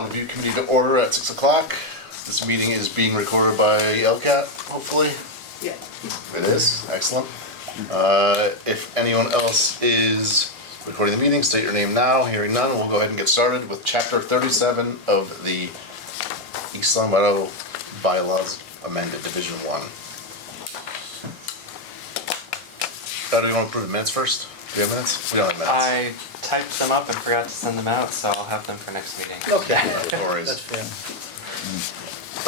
Bylaw Review Committee to order at 6 o'clock. This meeting is being recorded by LCAT, hopefully. Yeah. It is, excellent. If anyone else is recording the meeting, state your name now. Hearing none, we'll go ahead and get started with Chapter 37 of the East Long Meadow Bylaws Amended Division 1. Do you want to approve the minutes first? Do you have minutes? We don't have minutes. I typed them up and forgot to send them out, so I'll have them for next meeting. Okay. No worries. That's fair.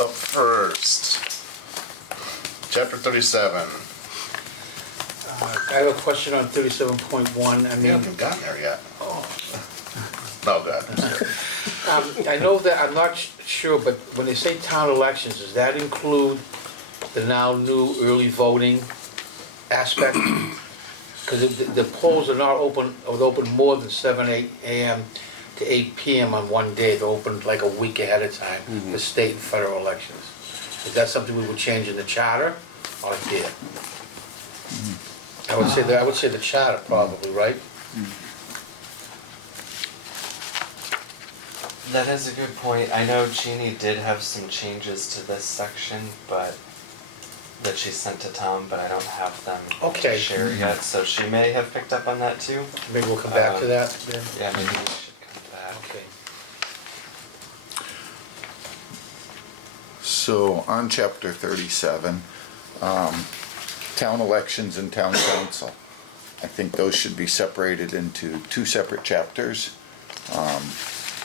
Up first, Chapter 37. I have a question on 37.1. I We mean, haven't gotten there yet. No, God. I know that, I'm not sure, but when they say town elections, does that include the now new early voting aspect? Because the polls are not open, would open more than 8 a.m. to 8 p.m. on one day. They're open like a week ahead of time, the state and federal elections. Is that something we would change in the charter or here? I would say the charter probably, right? That is a good point. I know Jeannie did have some changes to this section, but that she sent to Tom, but I don't have them Okay. to share yet, so she may have picked up on that too. Maybe we'll come back to that then? Yeah, maybe we should come back. Okay. So on chapter 37, town elections and town council. I think those should be separated into two separate chapters.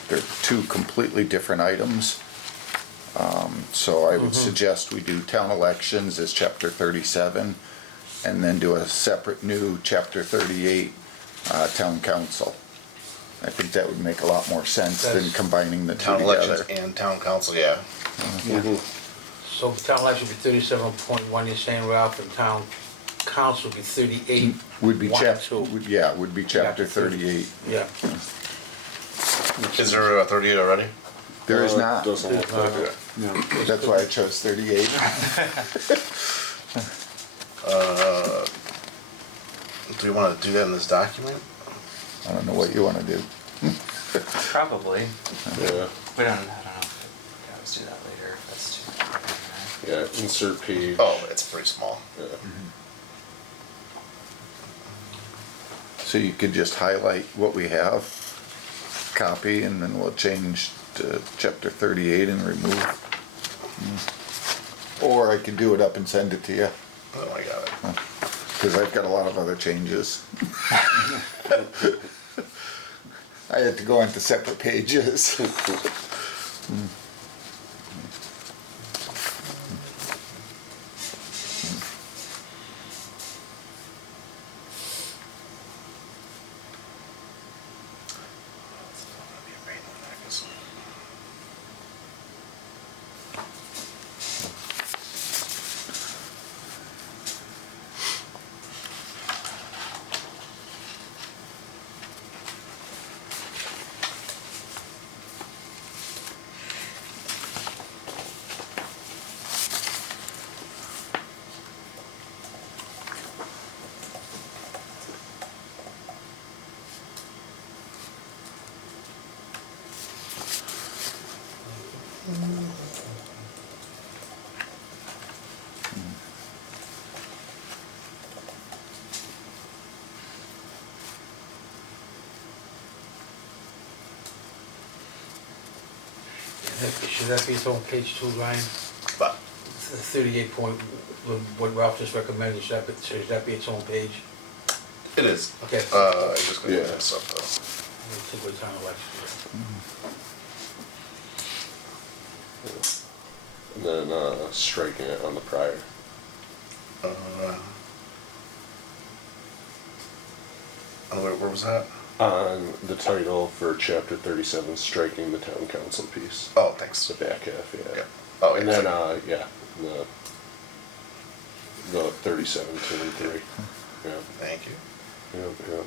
They're two completely different items. So I would suggest we do town elections as chapter 37 and then do a separate new chapter 38, town council. I think that would make a lot more sense than combining the two Town elections together. and town council, yeah. So town election would be 37.1, you're saying, Ralph, and town council would be 38. Would be 1 and chapter, 2. yeah, would be chapter Chapter 38. Yeah. Is there a 38 already? There is not. Doesn't look like it. That's why I chose 38. Do we want to do that in this document? I don't know what you want to do. Probably. Yeah, We don't, I don't know if we can always do that later if that's too. yeah, insert page. Oh, it's pretty small. Yeah. So you could just highlight what we have, copy, and then we'll change to chapter 38 and remove. Or I could do it up and send it to you, Oh, I got it. because I've got a lot of other changes. I had to go into separate pages. Should that be its own page 2, Ryan? But 38 point, what Ralph just recommended, should that be its own page? it is. Okay. I just got Yeah. this up though. We'll take away town election. And then striking it on the prior. Where was that? On the title for chapter 37, striking the town council piece. Oh, thanks. The back half, yeah. Yeah. Oh, And yeah. then, yeah, the 37, 2 and 3. Yeah, Thank you. yeah.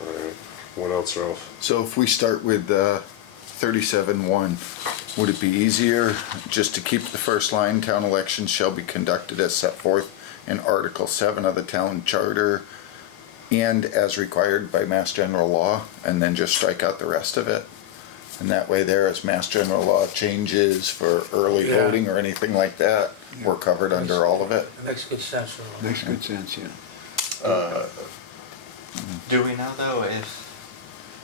All right. What else, Ralph? So if we start with 37-1, would it be easier just to keep the first line, town elections shall be conducted as set forth in Article 7 of the town charter, and as required by Mass General Law, and then just strike out the rest of it. And that way there, as Mass General Law changes for early Yeah. voting or anything like that, we're covered under all of it. It makes good sense. For them. Makes good sense, yeah. Do we know though if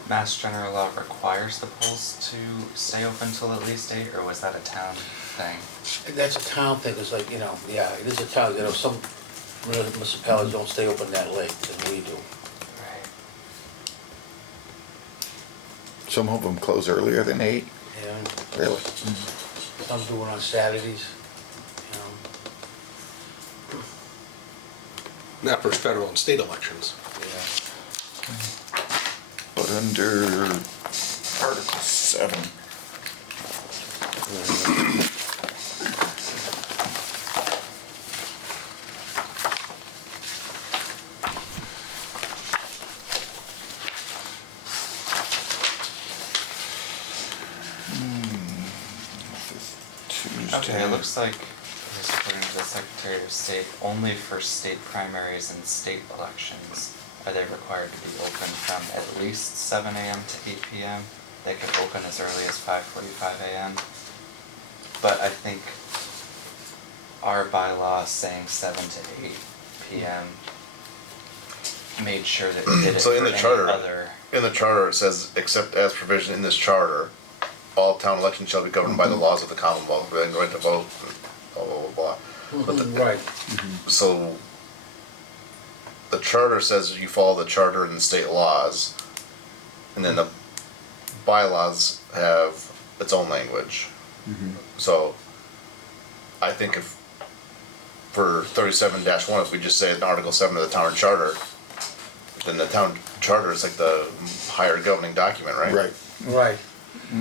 Mass General Law requires the polls to stay open till at least 8, or was that a town thing? And that's a town thing, it's like, yeah, it is a town, some municipalities don't stay open that late than we do. Right. Some of them close earlier than 8, Yeah, really. some do it on Saturdays, Not for federal and state elections. yeah. But under Article 7. Okay, it looks like, here's according to the Secretary of State, only for state primaries and state elections are they required to be open from at least 7 AM to 8 PM. They could open as early as 5:45 AM. But I think our bylaw saying 7 to 8 PM made sure that we did it So for in the any charter- other. In the charter, it says, except as provision in this charter, all town elections shall be governed by the laws of the Commonwealth, we're then going to vote, blah, blah, blah, blah. But the- Right, So, the charter says you follow the charter and the state laws, and then the bylaws have its own language. So, I think if, for 37-1, if we just say in Article 7 of the town charter, then the town charter is like the higher governing document, right? Right. right.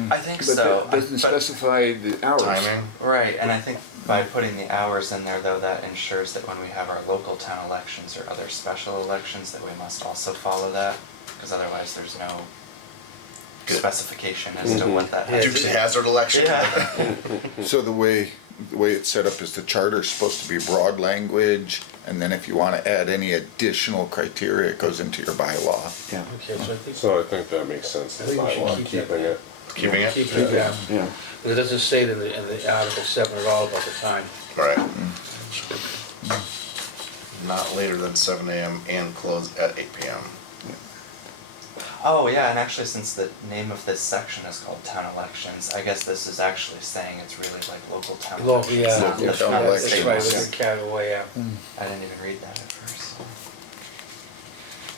I think But so. that doesn't but- specify the hours. Timing, Right, and I think by putting the hours in there though, that ensures that when we have our local town elections or other special elections, that we must also follow that, because otherwise there's no Good. specification as to what that has to Dukes be. of Hazzard election. Yeah. So the way it's set up is the charter's supposed to be broad language, and then if you want to add any additional criteria, it goes into your bylaw. Yeah, Okay, so I think. So I think that makes sense, I the think we should bylaw, keep that. keeping it. Keeping it? Keep it, yeah. yeah. It doesn't say it in the Article 7 at all about the time. Right. Not later than 7 AM and close at 8 PM. Oh, yeah, and actually since the name of this section is called town elections, I guess this is actually saying it's really like local town Local, elections. yeah. not Local the town town That's state right, ones. with the category, yeah. I didn't even read that at first.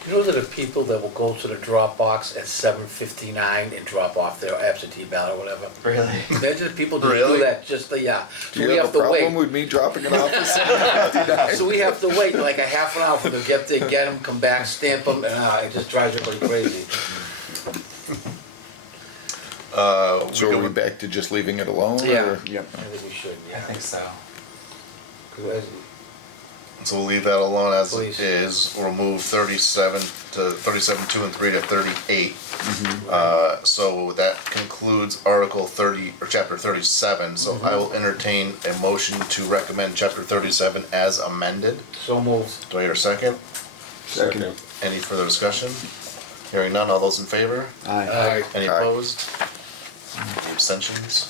You know that there are people that will go to the drop box at 7:59 and drop off their absentee ballot or whatever? Really? Imagine if people just Really? do that, just, yeah. Do So we you have a have to problem wait. with me dropping it off at 7:59? So we have to wait like a half an hour for them to get there, get them, come back, stamp them, and it just drives everybody crazy. So are we back to just leaving it alone? Yeah. or- Yep. I think we should, I yeah. think so. 'Cause as- So we'll leave that alone as Please. it is. We'll move 37 to 37, 2 and 3 to 38. So that concludes Article 30, or Chapter 37. So I will entertain a motion to recommend Chapter 37 as amended. So moved. Do I hear a second? Second. Any further discussion? Hearing none, all those in favor? Aye. Any Aye. opposed? Any abstentions?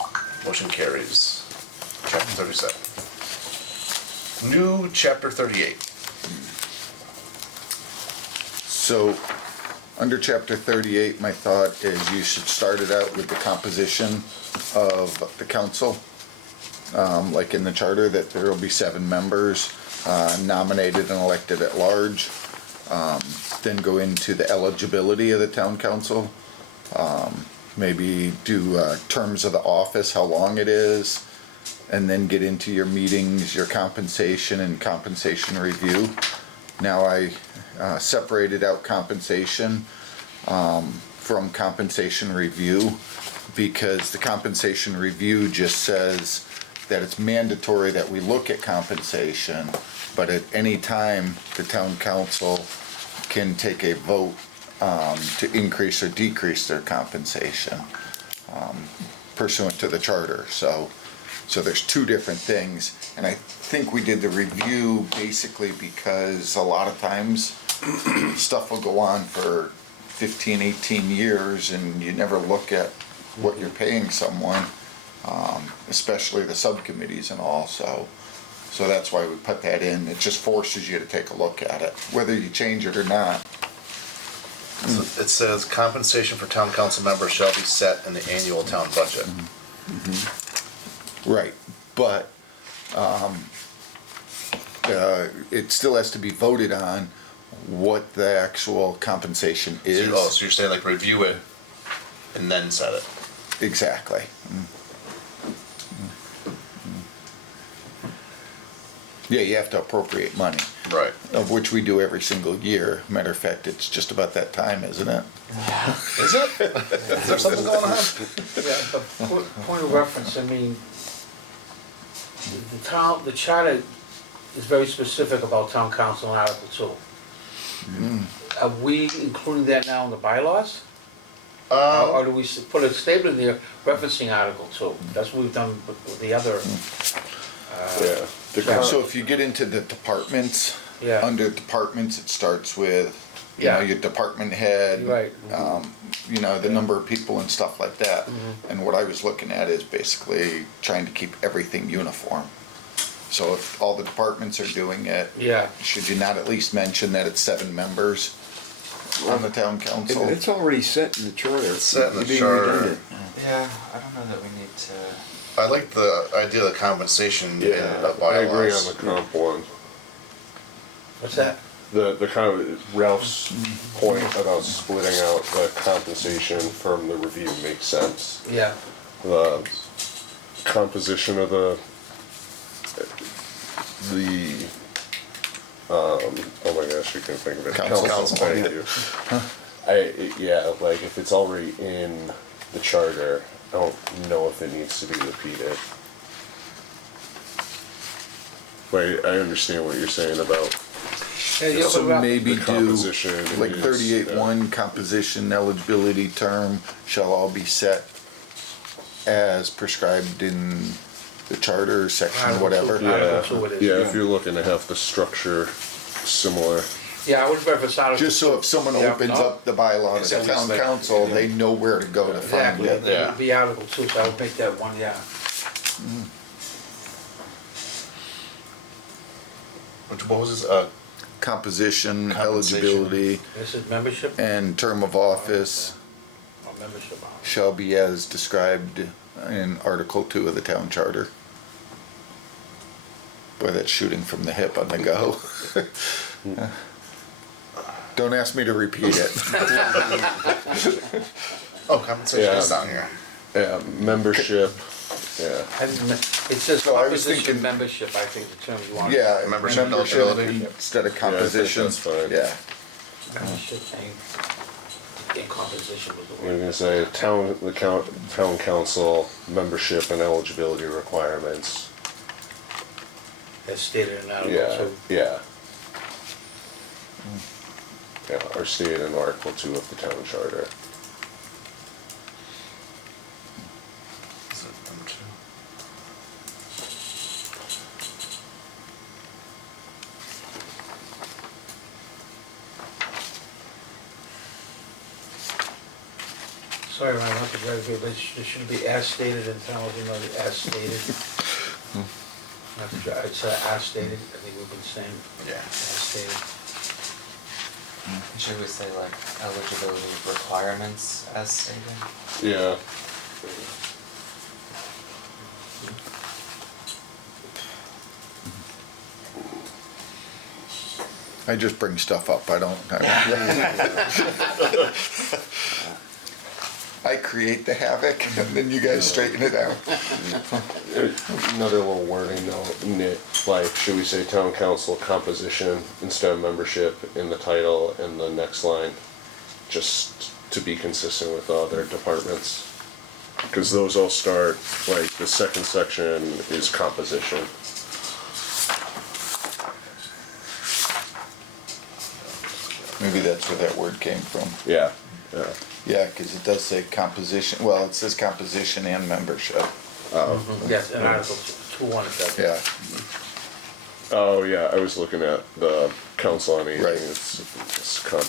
Motion carries. Chapter 37. New Chapter 38. So, under chapter 38, my thought is you should start it out with the composition of the council. Like in the charter, that there will be 7 members, nominated and elected at large. Then go into the eligibility of the town council. Maybe do terms of the office, how long it is, and then get into your meetings, your compensation and compensation review. Now I separated out compensation from compensation review, because the compensation review just says that it's mandatory that we look at compensation, but at any time, the town council can take a vote to increase or decrease their compensation pursuant to the charter. So there's 2 different things, and I think we did the review basically because a lot of times stuff will go on for 15, 18 years and you never look at what you're paying someone, especially the subcommittees and all, so that's why we put that in. It just forces you to take a look at it, whether you change it or not. So it says compensation for town council members shall be set in the annual town budget. Right, but it still has to be voted on what the actual compensation is. So you're saying like review it and then set it? Exactly. Yeah, you have to appropriate money, Right. of which we do every single year. Matter of fact, it's just about that time, isn't it? Is it? Is there something going on? Yeah, but point of reference, I mean, the charter is very specific about town council in Article 2. Are we including that now in the bylaws? Or do we put a statement in there referencing Article 2? That's what we've done with the other. Yeah. The So if you get into the departments, Yeah. under departments, it starts with, you know, Yeah. your department head. Right. You know, the number of people and stuff like that. And what I was looking at is basically trying to keep everything uniform. So if all the departments are doing it, Yeah. should you not at least mention that it's 7 members on the town council? It's already set in the charter. It's set in the You're being charter. redundant. Yeah, I don't know that we need to, I like the idea of compensation in Yeah, the bylaws. I agree on the comp one. What's that? The kind of Ralph's point about splitting out the compensation from the review makes sense. Yeah. The composition of the oh my gosh, you can think of it. Council. Thank you. Like if it's already in the charter, I don't know if it needs to be repeated. But I understand what you're saying about Yeah, So but maybe the do, composition like is, 38-1, composition eligibility term shall all be set as prescribed in the charter section, Article whatever. two. yeah, Article 2 it is. yeah, Yeah. if you're looking to have the structure similar. Yeah, I would reference Article 2. Just so if someone Yeah. opens up the bylaw It's to at the town least like- council, they know where to go to find Exactly, it. it would be Article 2, so I would make that one, yeah. What was this? Composition, Compensation. eligibility, This is membership and term of office or membership? shall be as described in Article 2 of the town charter. Boy, that's shooting from the hip on the go. Don't ask me to repeat it. Oh, compensation Yeah. is down here. Yeah, membership, yeah. It says So I was composition thinking- membership, I think the term you want. Yeah, Membership membership eligibility. instead of I think composition. that's fine. Yeah, Membership and composition was the We're word. gonna say town council membership and eligibility requirements. As stated in Article Yeah, 2. yeah. Yeah, are stated in Article 2 of the town charter. Is it number 2? Sorry, Ryan, I have to drive here, but it should be as stated in town, you know, as stated. I'd say as stated, I think we've been saying Yeah. as stated. should we say like eligibility requirements as stated? Yeah, I just bring stuff up, I create the havoc and then you guys straighten it out. another little wording note, nit, like, should we say town council composition instead of membership in the title and the next line? Just to be consistent with other departments. Cause those all start, like, the second section is composition. Maybe that's where that word came from. Yeah, yeah. Yeah, because it does say composition, well, it says composition and membership. Yes, in Article 2, 1 it does. Yeah, Oh, yeah, I was looking at the council on aging, Right. it's comp.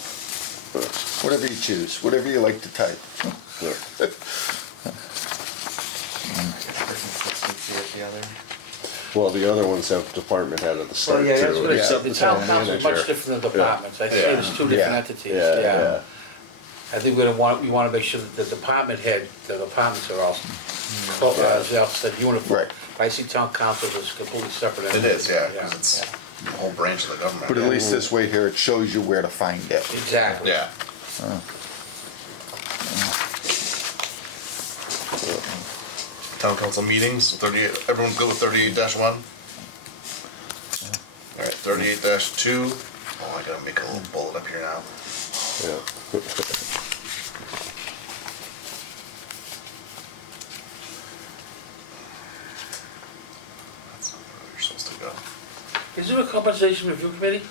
Whatever you choose, whatever you like to type. For consistency with the other. Well, the other ones have department head at the Well, start yeah, that's too. what I Yeah. said, the town Town council is manager. much different than departments, I say Yeah. there's two different Yeah. entities, Yeah, yeah. yeah. I think we wanna make sure that the department head, the departments are all, as Al said, uniform. Right. I see town council as completely separate. It is, entities. yeah, because it's a whole branch of the government. But at least this way here, it shows you where to find it. Exactly. Yeah. Town council meetings, 38, everyone good with 38-1? All right, 38-2. Oh, I gotta make a little bullet up here now. Yeah. That's not where you're supposed to go. Is there a compensation review committee?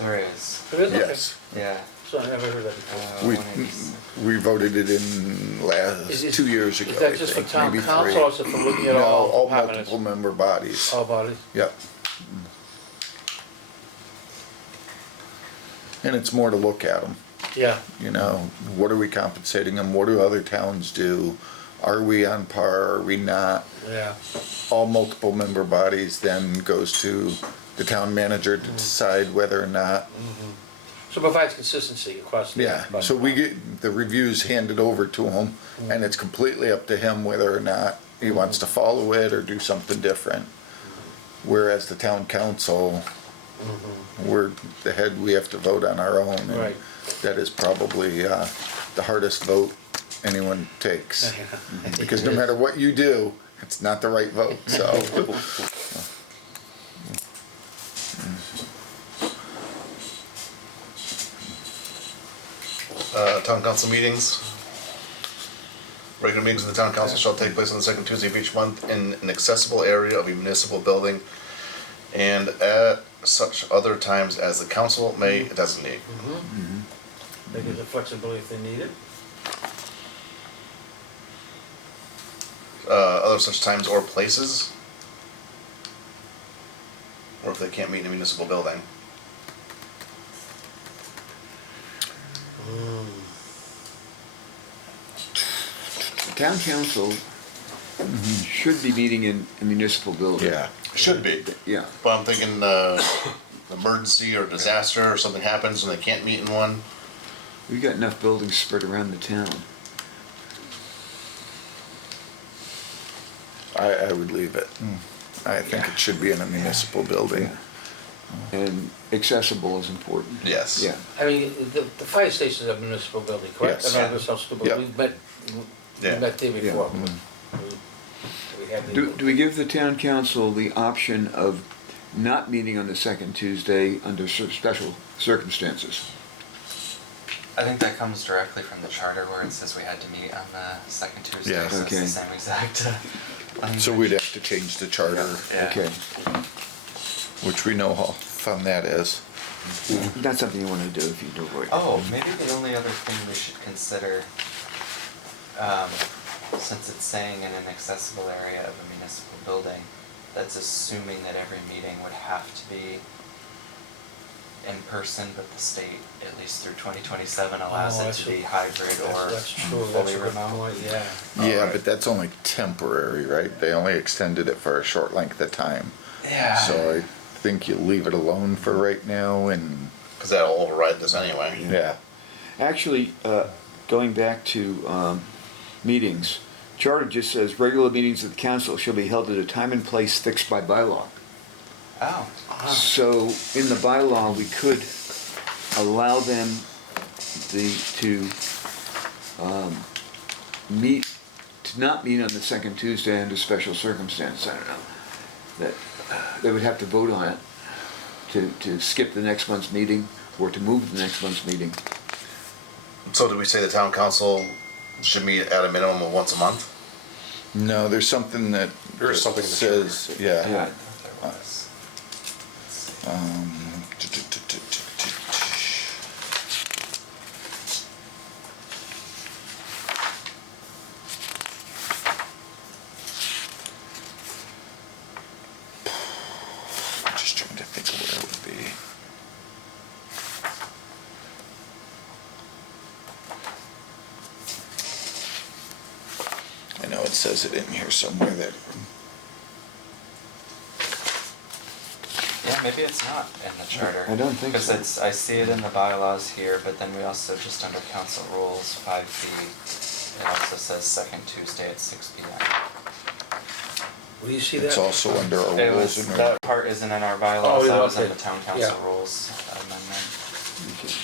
There is, There is? Okay. Yes, yeah. So I never heard that before. we, 186. we voted it in Is it- 2 years ago, Is I that just for think, town maybe council 3. or is it for looking at No, all all departments? multiple member bodies, All bodies? yep. And it's more to look at them, Yeah, you know, what are we compensating them, what do other towns do? Are we on par, are we not? yeah. All multiple member bodies then goes to the town manager to decide whether or not. So it provides consistency across the. Yeah, so we get the reviews handed over to him, and it's completely up to him whether or not he wants to follow it or do something different. Whereas the town council, we're the head, we have to vote on our own. and Right. That is probably the hardest vote anyone takes. Because no matter what you do, it's not the right vote, so. Town council meetings. Regular meetings of the town council shall take place on the second Tuesday of each month in an accessible area of a municipal building and at such other times as the council may designate. They give the flexibility if they need it. Other such times or places. Or if they can't meet in a municipal building. The town council should be meeting in a municipal building. Yeah, Should be. Yeah. But I'm thinking, emergency or disaster or something happens and they can't meet in one. We've got enough buildings spread around the town. I would leave it. I think it should be in a municipal building. And accessible is important. Yes. Yeah. I mean, the fire station is a municipal building, correct? Yes. I know this sounds stupid, Yeah. we've met Yeah. there before. We had the- Do we give the town council the option of not meeting on the second Tuesday under special circumstances? I think that comes directly from the charter where it says we had to meet on the second Tuesday, Yeah. so it's Okay. the same exact. So we'd have to change the charter, Yeah. Okay, which we know how fun that is. not something you wanna do if you do avoid. Oh, maybe the only other thing we should consider, since it's saying in an accessible area of a municipal building, that's assuming that every meeting would have to be in person, but the state, at least through 2027, allows Oh, it that's to be a- hybrid or That's true, that's fully a good remote. point, yeah. Yeah, Alright. but that's only temporary, right? They only extended it for a short length of time. Yeah. So I think you leave it alone for right now and, Cause that'll override this anyway. yeah. Actually, going back to meetings, charter just says regular meetings of the council shall be held at a time and place fixed by bylaw. Oh, So in the bylaw, we could allow them to meet, to not meet on the second Tuesday under special circumstance, I don't know. That they would have to vote on it to skip the next month's meeting or to move the next month's meeting. So do we say the town council should meet at a minimum of once a month? No, there's something that There is something in the says, charter. yeah. I thought there was. it says it in here somewhere that, Yeah, maybe it's not in the charter. I don't think so. Because I see it in the bylaws here, but then we also, just under council rules, 5B, it also says second Tuesday at 6 PM. Where do you see it's that? also under our It rules was, and that part isn't in our bylaws, Oh, yeah, that was in okay. the town council Yeah. rules amendment. Okay.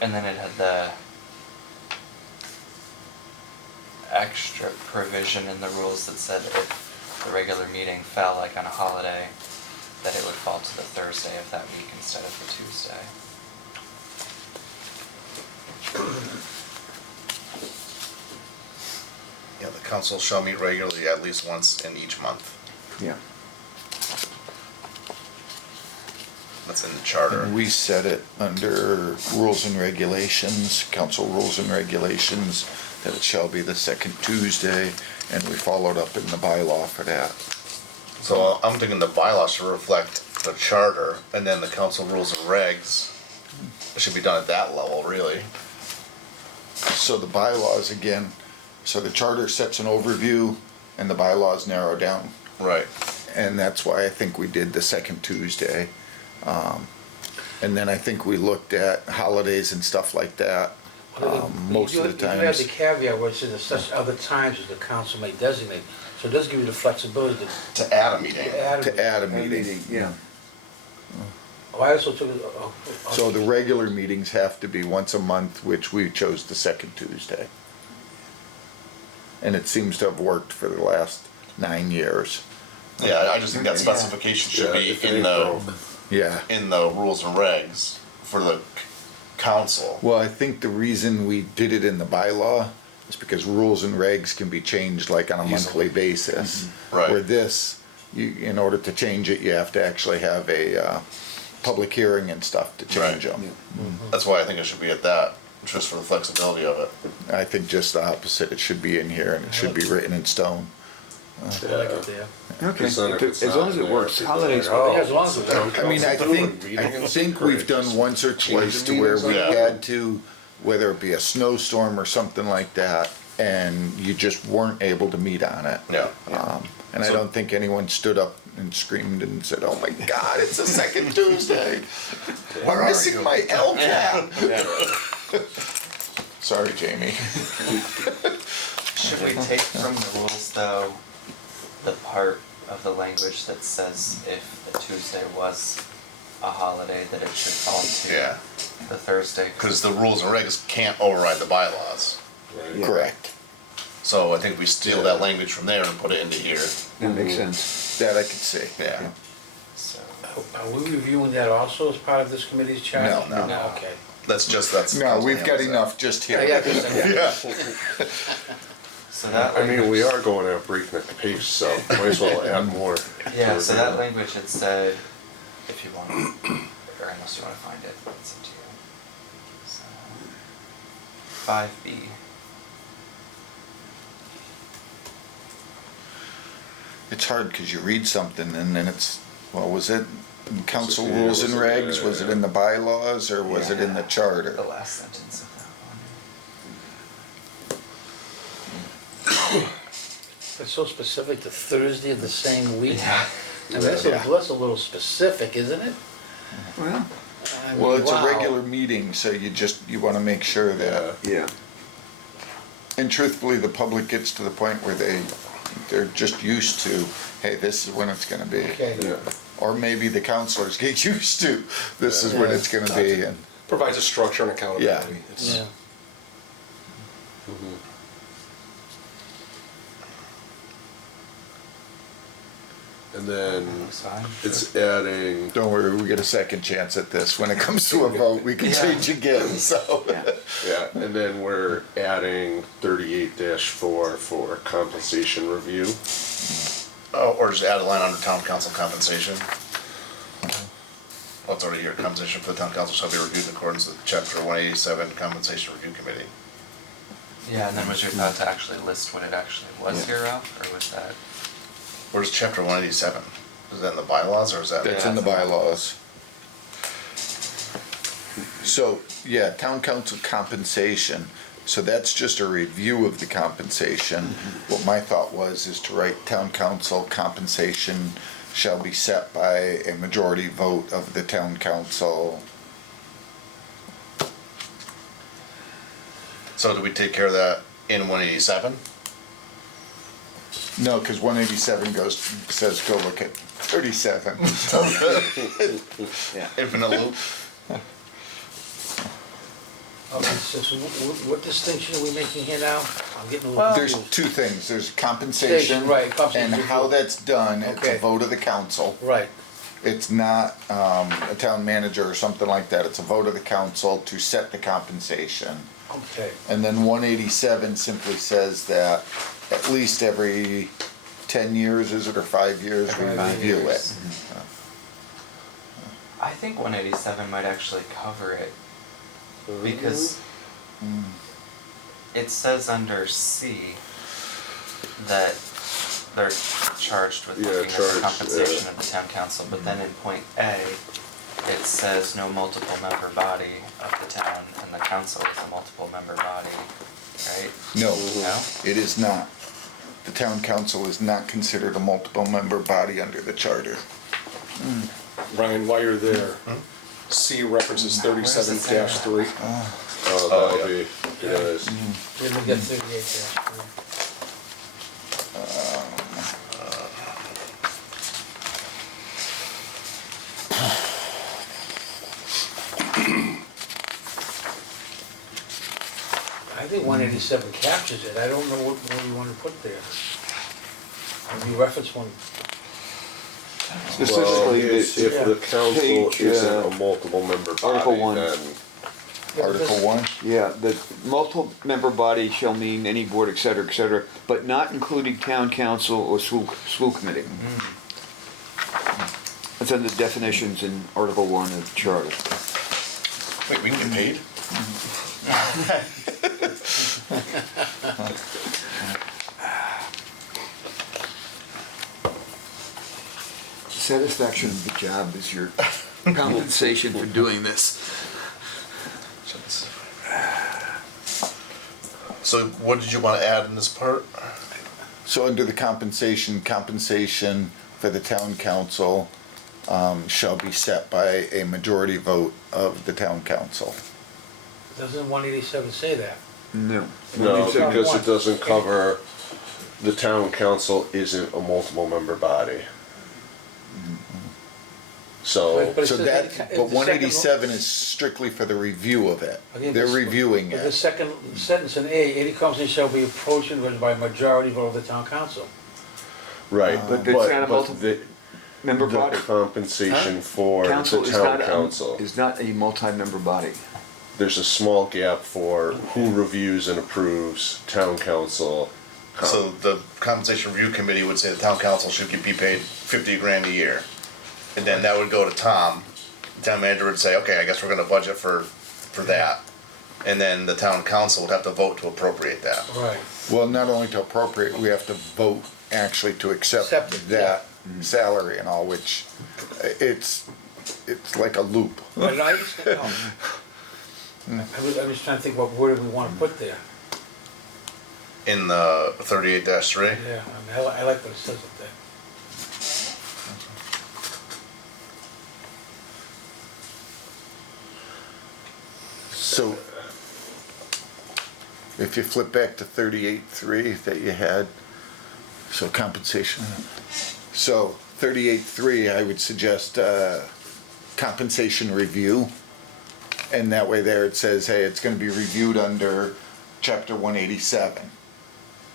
And then it had the extra provision in the rules that said if the regular meeting fell like on a holiday, that it would fall to the Thursday of that week instead of the Tuesday. Yeah, the council shall meet regularly at least once in each month. Yeah. That's in the charter. and we set it under rules and regulations, council rules and regulations, that it shall be the second Tuesday, and we followed up in the bylaw for that. So I'm thinking the bylaw should reflect the charter, and then the council rules and regs should be done at that level, really. So the bylaws again, so the charter sets an overview and the bylaws narrow down. Right. And that's why I think we did the second Tuesday. And then I think we looked at holidays and stuff like that, most of the You have the times. caveat where it says at such other times as the council may designate, so it does give you the flexibility To add a meeting. to add. To add a A meeting. yeah. Oh, I also took it, oh. So the regular meetings have to be once a month, which we chose the second Tuesday. And it seems to have worked for the last 9 years. Yeah, I just think that specification should Yeah, be if it in ain't the, broke. Yeah. in the rules and regs for the council. Well, I think the reason we did it in the bylaw is because rules and regs can be changed like on a monthly basis. Right. Where this, you, in order to change it, you have to actually have a, public hearing and stuff to change Right. them. That's why I think it should be at that, just for the flexibility of it. I think just the opposite, it should be in here and it should be written in stone. I like it there. Okay, Because then if it's as long not as it there, works, people holidays, are like, Yeah, as long as it's town works. I mean, I council doing think, meeting I and think stuff, we've or done just once or change twice the to where meetings we like that? had to, whether it be a snowstorm or something like that, and you just weren't able to meet on it. Yeah. And I So- don't think anyone stood up and screamed and said, "Oh my God, it's the second Tuesday. We're missing my LCAP." Sorry, Jamie. Should we take from the rules though, the part of the language that says if the Tuesday was a holiday, that it should fall to Yeah. the Thursday? Because the rules and regs can't override the bylaws. Right. Correct. So I think we steal that language from there and put it into here. that makes sense. That I could see. Yeah. So, Are we reviewing that also as part of this committee's charge? No, no. Okay. That's. No, we've got enough just here. Yeah, yeah. so that I mean, we language- are going at a breakneck pace, so might as well add more. Yeah, so that language had said, if you want, or unless you want to find it, it's up to you. So, 5B. It's hard because you read something and then it's, well, was it in council Yeah, rules and was it- regs? Was it in the bylaws or was it in the Yeah, charter? The last sentence of that one. It's so specific to Thursday of the same week. Yeah. I mean, that's a little specific, isn't it? Well, I Well, mean, it's a wow. regular meeting, so you want to make sure that, yeah, and truthfully, the public gets to the point where they're just used to, hey, this is when it's gonna be. Okay. Yeah. Or maybe the counselors get used to, this is when it's gonna be, and, Provides a structure and accountability. It's- Yeah. Mhm. And then Looks fine. it's adding, don't worry, we get a second chance at this. When it comes to a vote, we can Yeah. change again, so. yeah, and then we're adding 38-4 for compensation review. Oh, or just add a line under town council compensation. Oh, it's already here, compensation for the town council shall be reviewed in accordance with chapter 187 compensation review committee. Yeah, and then was your thought to actually list what it actually was Yeah. here, Ralph, or was that? Where's chapter 187? Is that in the bylaws or is that? That's Yeah, in the it's in the bylaws. So, yeah, town council compensation, so that's just a review of the compensation. What my thought was is to write town council compensation shall be set by a majority vote of the town council. So do we take care of that in 187? No, because 187 says go look at 37. Yeah. Infinite loop? Okay, so what distinction are we making here now? I'm getting a little There's confused. two things, there's compensation. Station, right, compensation. And how that's done, it's Okay. a vote of the council. Right, It's not a town manager or something like that, it's a vote of the council to set the compensation. okay. And then 187 simply says that at least every 10 years, is it, or 5 years, we Every 5 review it. years. I think 187 might actually cover it, because it says under C that they're charged with Yeah, looking at the charged, compensation yeah. of the town council, but then in point A, it says no multiple member body of the town, and the council is a multiple member body, right? No, No? it is not. The town council is not considered a multiple member body under the charter. Ryan, while you're there, C references 37-3. Oh, that'll be, yes. We're gonna get 38 there. I think 187 captures it, I don't know what you wanna put there. Have you referenced one? Well, Specifically, if the council page, isn't a multiple member Article body, one. then Article 1? yeah, the multiple member body shall mean any board, et cetera, but not including town council or school committee. That's under definitions in Article 1 of the charter. Wait, we can get paid? Satisfaction of the job is your compensation for doing this. So what did you want to add in this part? So under the compensation for the town council shall be set by a majority vote of the town council. Doesn't 187 say that? No. no, because one. it doesn't cover, the town council isn't a multiple member body. So, But it So says that, any- but the second 187 is strictly for the review of it. Okay, They're this- reviewing The it. second sentence in A, any company shall be approached by a majority vote of the town council. right, But it's not a multiple the, member the body. compensation for Council the is town not, council, is not a multi-member body. there's a small gap for who reviews and approves town council. So the compensation review committee would say the town council should be paid 50 grand a year. And then that would go to Tom. The town manager would say, okay, I guess we're gonna budget for that. And then the town council would have to vote to appropriate that. Right. Well, not only to appropriate, we have to vote actually to accept Accept it, that salary and all, which it's like a loop. But I understand, no. I was trying to think what word we want to put there. In the 38-3, Yeah, I mean, I like what it says up there. So if you flip back to 38.3 that you had, so compensation. So 38.3, I would suggest compensation review. And that way there it says, hey, it's gonna be reviewed under chapter 187.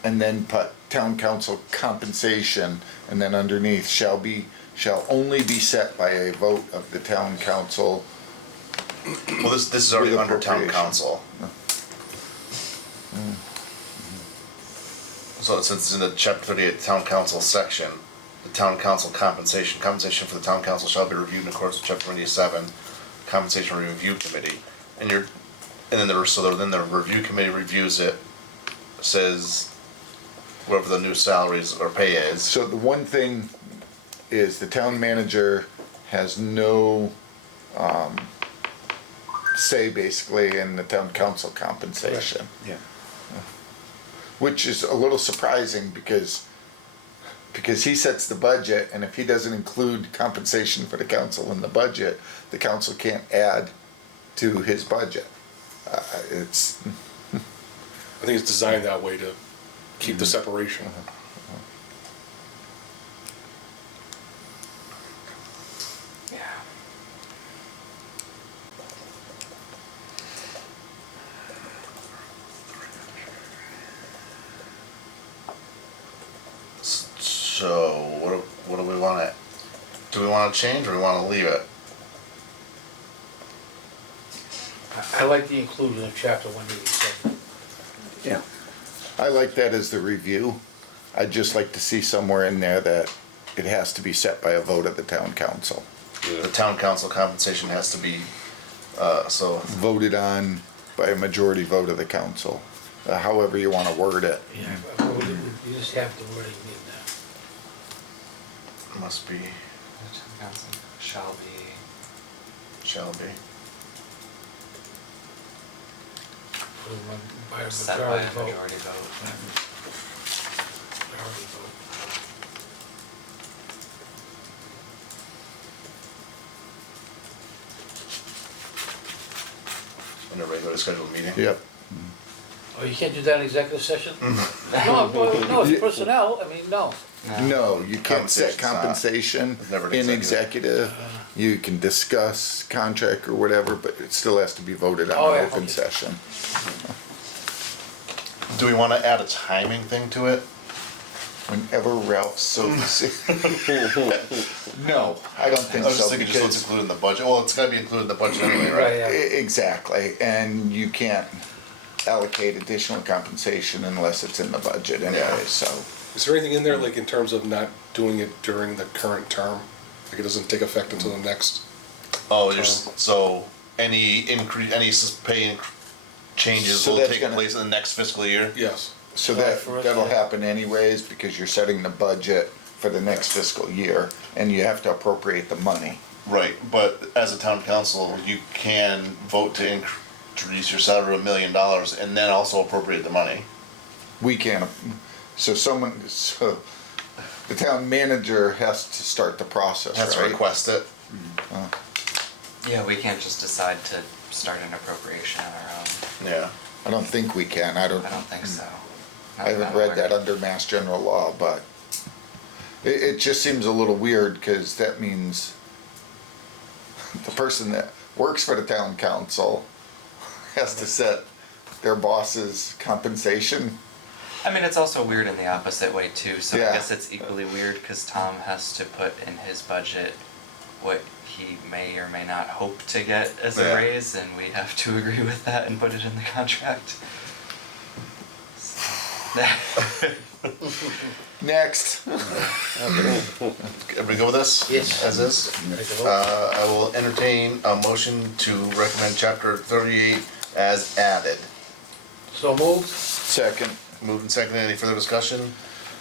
And then put town council compensation, and then underneath shall only be set by a vote of the town council. well, this is already With under town appropriation. council. So since it's in the chapter 38 town council section, the town council compensation for the town council shall be reviewed in accordance with chapter 187, compensation review committee. And then the review committee reviews it, says whatever the new salaries or pay is. So the one thing is the town manager has no say basically in the town council compensation. Yeah. Which is a little surprising because he sets the budget, and if he doesn't include compensation for the council in the budget, the council can't add to his budget. It's, I think it's designed that way to keep the separation. Yeah. So, what do we wanna, do we wanna change or do we wanna leave it? I like the inclusion of chapter 187. Yeah. I like that as the review. I'd just like to see somewhere in there that it has to be set by a vote of the town council. The town council compensation has to be, so, Voted on by a majority vote of the council, however you wanna word it. Yeah, you just have the wording in there. must be, The town council shall be. shall be. By a Set by majority a vote. majority vote. Majority vote. In a regular scheduled meeting. Yep. Oh, you can't do that in executive session? No, it's personnel, I mean, no. No, you can't set Compensation's compensation It's never an in executive. executive. You can discuss contract or whatever, but it still has to be voted Oh, on yeah, in open okay. session. Do we wanna add a timing thing to it? Whenever Ralph so No, I don't think I was just so, thinking just what's because, included in the budget, well, it's gotta be included in the budget anyway, Right, right? yeah. exactly, and you can't allocate additional compensation unless it's in the budget anyway, Yeah. so. Is there anything in there, like in terms of not doing it during the current term? Like it doesn't take effect until the next? Oh, so any increase, any changes So will that's take gonna- place in the next fiscal year? Yes. So July that, 1st, that'll yeah. happen anyways, because you're setting the budget for the next fiscal year, and you have to appropriate the money. Right, but as a town council, you can vote to increase your salary to $1 million and then also appropriate the money. We can't, so the town manager has to start the process, Has to right? request it. Yeah, we can't just decide to start an appropriation on our own. Yeah. I don't think we can, I don't think so. I haven't read that under Mass General Law, but it just seems a little weird, cause that means the person that works for the town council has to set their boss's compensation. I mean, it's also weird in the opposite way too, so Yeah. I guess it's equally weird because Tom has to put in his budget what he may or may not hope to get as a Yeah. raise, and we have to agree with that and put it in the contract. Next. Everybody go with this? Yes. As is? Take a vote. I will entertain a motion to recommend chapter 38 as added. So moved? Second. Moved and seconded, any further discussion?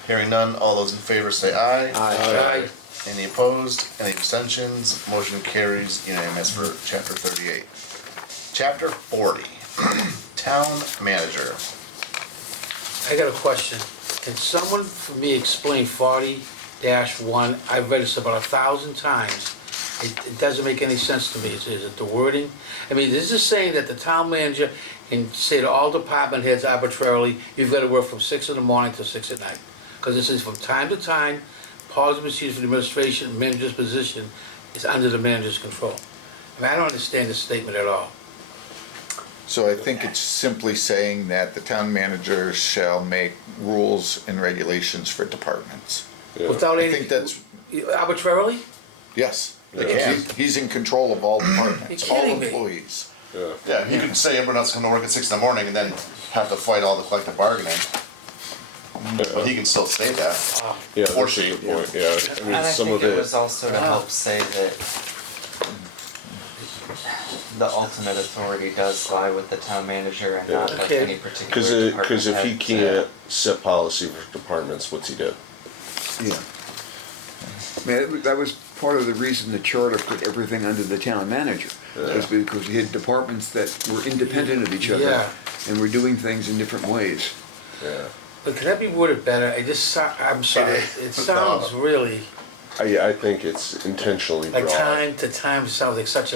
Hearing none, all those in favor say aye. Aye. Any opposed? Any abstentions? Motion carries unanimous for chapter 38. Chapter 40, Town Manager. I got a question. Can someone for me explain 40-1? I've read this about 1,000 times. It doesn't make any sense to me. Is it the wording? I mean, this is saying that the town manager can say to all department heads arbitrarily, you've got to work from 6 in the morning to 6 at night. Because this is from time to time, policy procedures for the administration, manager's position is under the manager's control. I mean, I don't understand this statement at all. So I think it's simply saying that the town manager shall make rules and regulations for departments. Yeah. Without I any. think that's, Arbitrarily? yes. They can. He's in control of all departments, You're all kidding me. employees. Yeah. Yeah, he could say everyone else come to work at 6 in the morning and then have to fight all the collective bargaining, but he can still say that. Yeah, Or that's a she- good point, yeah. I And mean, I some think of it it, was also to help say that the ultimate authority does lie with the town manager and not like Okay. any particular department cause if he head. can't set policy for departments, what's he do? Yeah. I mean, that was part of the reason the charter put everything under the town manager. Just because you had departments that were independent of each other. Yeah. And were doing things in different ways. Yeah. But can that be worded better? I'm sorry, it sounds really, I think it's intentionally broad. like time to time sounds like such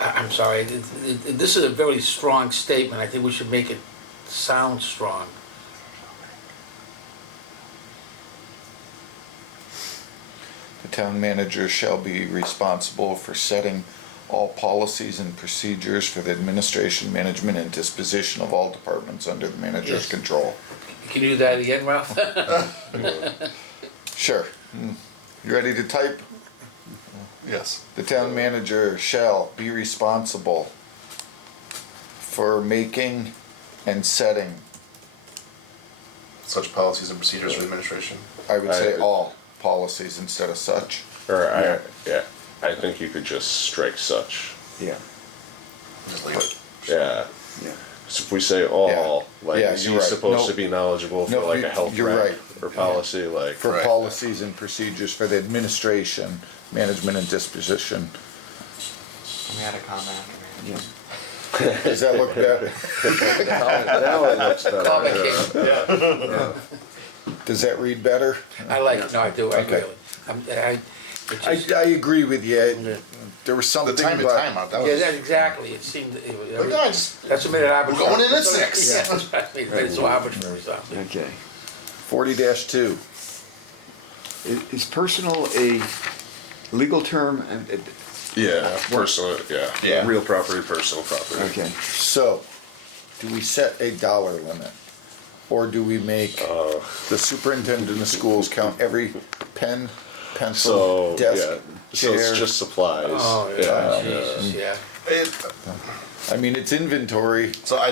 I'm sorry, this is a very strong statement. I think we should make it sound strong. The town manager shall be responsible for setting all policies and procedures for the administration, management, and disposition of all departments under the manager's Yes. control. Can you do that again, Ralph? Sure. You ready to type? Yes. The town manager shall be responsible for making and setting, Such policies and procedures for administration. I would say I- all policies instead of such. Or I think you could just strike such. Yeah. Just leave it. Yeah. Yeah. So if we say all, like, Yeah, is you're he right. supposed No. to be knowledgeable for No, like a health you're rec right. or policy, like? For Right. policies and procedures for the administration, management, and disposition. Can we add a comma after Yeah. management? Does that look better? Now it looks better. Comma yeah. king. Does that read better? I like it, no, I do, I Okay. really. It I, just- I agree with you. There was The something time to about, time out, that Yeah, was. that exactly, it seemed, Like, no, just, that's what made it arbitrary. We're going in at 6. Yeah, that's what made it so arbitrary, something. Okay. 40-2. Is personal a legal term? Yeah, personal, yeah. Yeah. Real property, personal property. Okay. So, do we set a dollar limit? Or do we make the superintendent of schools count every pen, pencil, So, desk, yeah, so it's chair? just supplies. Oh, yeah, Jesus, yeah. I mean, it's inventory. So I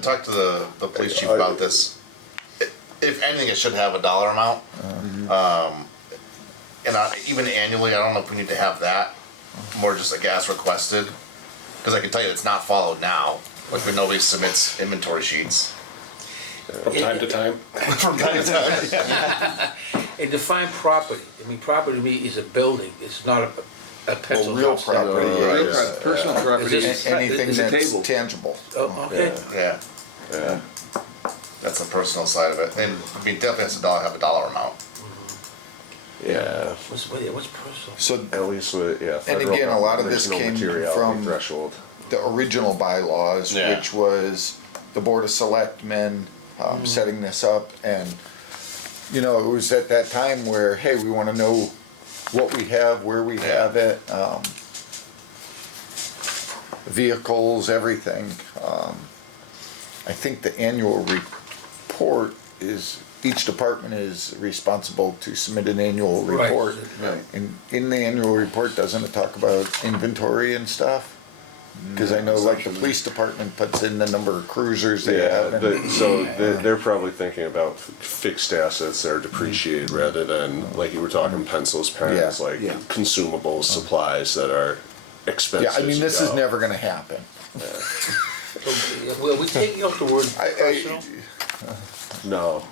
talked to the police chief about this. If anything, it should have a dollar amount. And even annually, I don't know if we need to have that. More just like as requested. Because I can tell you it's not followed now. Like when nobody submits inventory sheets. From time to time. From time to time. And define property, I mean, property to me is a building, it's not a pencil real house. property Real is personal property Is is this- anything is a that's table. tangible. Oh, okay. Yeah. Yeah. That's the personal side of it. And I mean, definitely has to have a dollar amount. Yeah. What's personal? So At least with, yeah. And federal again, a lot of government, this there's no came materiality from- threshold. the original bylaws, Yeah. which was the Board of Selectmen setting this up, and, you know, it was at that time where, hey, we wanna know what we have, where we Yeah. have it, vehicles, everything. I think the annual report is, each department is responsible to submit an annual Right. report. Right. And in the annual report, doesn't it talk about inventory and stuff? Cause I know like the police department puts in the number of cruisers they Yeah, have. and- so they're probably thinking about fixed assets that are depreciated rather than, like you were talking, pencils, pens, Yeah. like Yeah. consumables, supplies that are expensive. Yeah, I mean, this is never gonna happen. So, well, we taking out the word personal, No,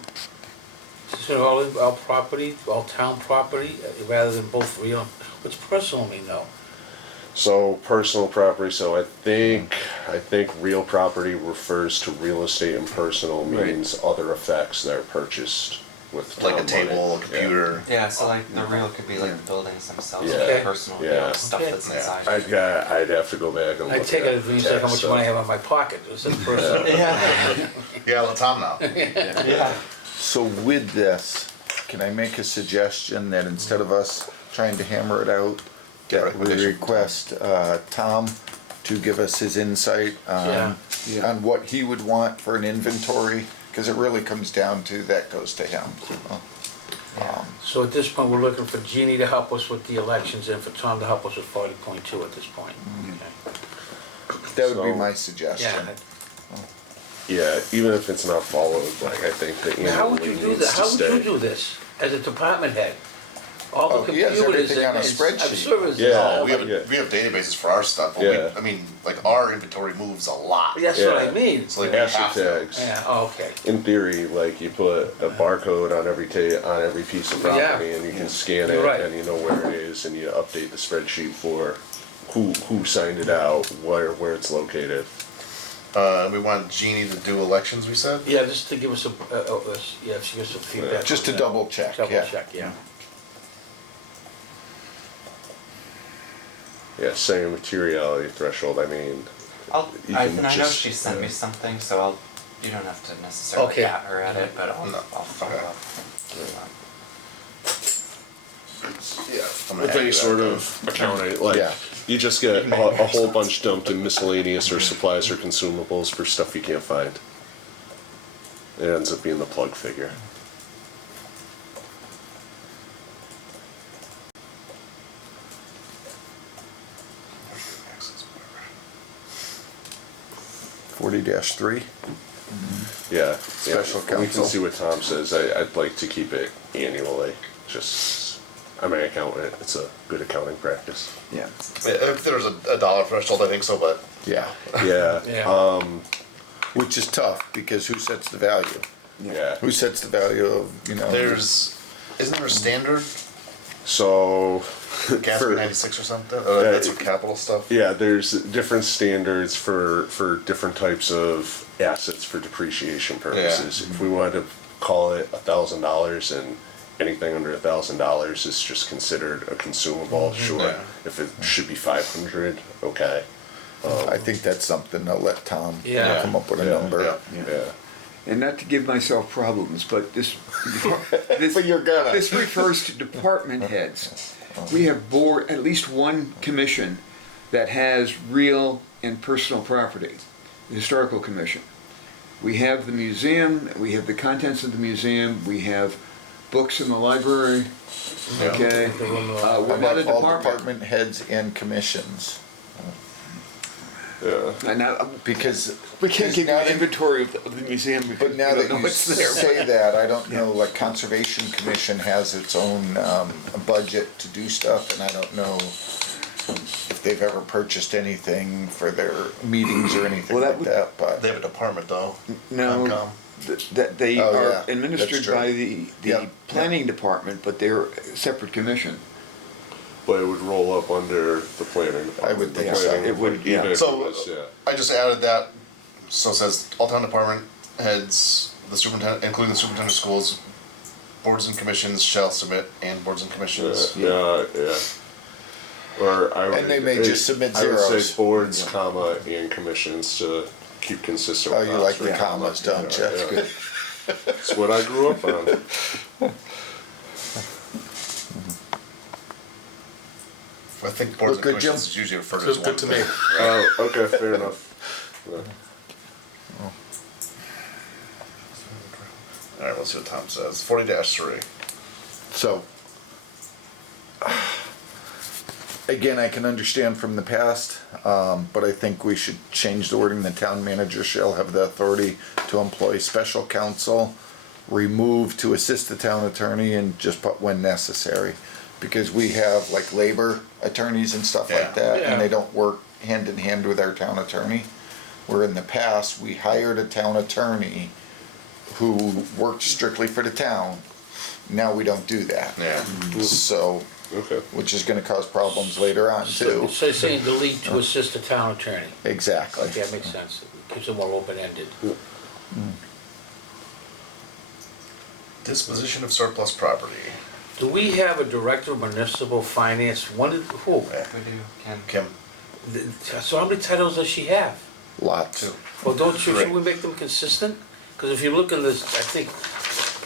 so all property, all town property, rather than both real, what's personal mean though? so personal property, so I think real property refers to real estate and personal Right. means other effects that are purchased with Like a town money. table, a computer. Yeah, so like the real could be like the buildings themselves, Yeah. like Okay. personal, Yeah. stuff Okay. that's Yeah. inside. I'd have to go back and look I at take it as when you say how much text, money I have in my pocket, is it personal? Yeah. Yeah, let Tom know. Yeah. So with this, can I make a suggestion that instead of us trying to hammer it out, that we Recommendation. request, Tom to give us his insight Yeah. Yeah. on what he would want for an inventory? Cause it really comes down to, that goes to him. So at this point, we're looking for Jeannie to help us with the elections and for Tom to help us with 40.2 at this point. Okay. That would be So- my suggestion. Yeah, even if it's not followed, like I think the Now, how annual would you do needs that? to How would you stay. do this as a department head? All Oh, the he has computers everything on a and spreadsheet. servers. and Yeah. all We have, that. we have databases for our stuff, but Yeah. I mean, like our inventory moves a lot. That's what I Yeah. mean. So like we Asset have to. tags. Yeah, oh, okay. In theory, like you put a barcode on every on every piece of Yeah. property, and you can scan it, You're right. and you know where it is, and you update the spreadsheet for who signed it out, where it's located. We want Jeannie to do elections, we said? Yeah, just to give us some, yeah, if she gives some feedback. Just to on that. double check, Double yeah. check, yeah. Yeah, saying materiality threshold, I mean, You I can know just- she sent me something, so you don't have to necessarily Okay. at her at it, but I'll No. follow Okay. up. Yeah. I'm gonna with add any that sort then. of accounting, like, Yeah. you just get a whole bunch dumped in miscellaneous or supplies or consumables for stuff you can't find. It ends up being the plug figure. Access, 40-3. Yeah. Special We counsel. can see what Tom says. I'd like to keep it annually. Just, I'm an accountant. It's a good accounting practice. Yeah. whatever. If there's a dollar threshold, I think so, but Yeah, Yeah. Yeah. which is tough, because who sets the value? Yeah. Who sets the value of, isn't there a standard So. gas for- 96 or something? That's for capital stuff? Yeah, there's different standards for different types of assets for depreciation purposes. If we wanted to call it $1,000 and anything under $1,000 is just considered a consumable, sure. Yeah. If it should be 500, okay. I think that's something I'll let Tom Yeah. come up with a Yeah. number. Yeah. Yeah. And not to give myself problems, but this, this, But you're gonna. this refers to department heads. We have at least one commission that has real and personal property, the Historical Commission. We have the museum, we have the contents of the museum, we have books in the library, okay? What How about a about all department? department heads and commissions? Yeah. And now, Because we can't give you now an that- inventory of the museum because But we now don't that know you what's there. say that, I don't know, like Conservation Commission has its own budget to do stuff, and I don't know if they've ever purchased anything for their meetings or anything Well, that like would- that, but. They have a department though. No, Concom. that they Oh, are yeah, that's administered true. by the Yeah, planning department, but they're a separate commission. But it would roll up under the planning department. I would The think so. planning- It would, yeah. even if it So was, yeah. I just added that, so it says all town department heads, the superintendent, including the superintendent of schools, boards and commissions shall submit, and boards and commissions. Yeah. Or I would. And they may just submit I would zeros. say boards, comma, and commissions to keep consistent. Oh, with you like the Oxford. commas, don't you? That's Yeah. good. That's what I grew up on. I think boards and Look good, Jim? commissions is usually referred to as Good one to me. thing. Oh, okay, fair enough. Yeah. Alright, let's see what Tom says. 40-3. So, again, I can understand from the past, but I think we should change the wording. The town manager shall have the authority to employ special counsel, remove to assist the town attorney, and just put when necessary. Because we have like labor attorneys and stuff like Yeah. that, Yeah. and they don't work hand in hand with our town attorney. Where in the past, we hired a town attorney who worked strictly for the town. Now we don't do that. Yeah. So, Okay. which is gonna cause problems later on too. So you're saying delete to assist the town attorney. Exactly. Okay, that makes sense. Keeps it more open-ended. Disposition of surplus property. Do we have a director of municipal finance? Who? We do, Ken. Kim. So how many titles does she have? Lots. Two. Well, should Right. we make them consistent? Because if you look in this, I think.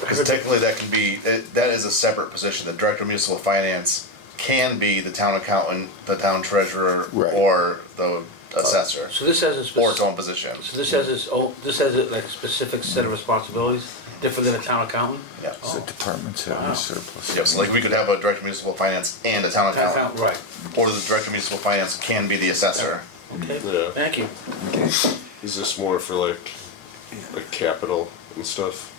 Because technically that can be, that is a separate position. The director of municipal finance can be the town accountant, the town treasurer, Right. or the assessor, So this has a or its specific, own position. so this has its own, this has a like specific set of responsibilities, different than a town accountant? Yeah. So departments have Wow. a surplus. Yeah, so like we could have a director of municipal finance and a town Town accountant. Right, Or the director of municipal finance can be the assessor. okay, Yeah. thank you. Is this more for like capital and stuff?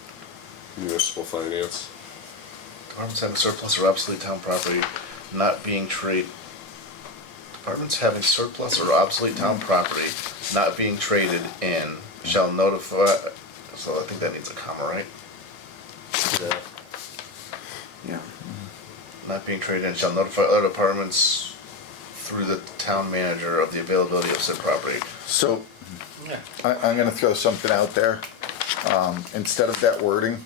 Municipal finance? Departments having surplus or obsolete town property not being trade. Departments having surplus or obsolete town property not being traded in shall notify, so I think that needs a comma, right? Yeah. Yeah. Not being traded in shall notify other departments through the town manager of the availability of said property. So, Yeah. I'm gonna throw something out there. Instead of that wording,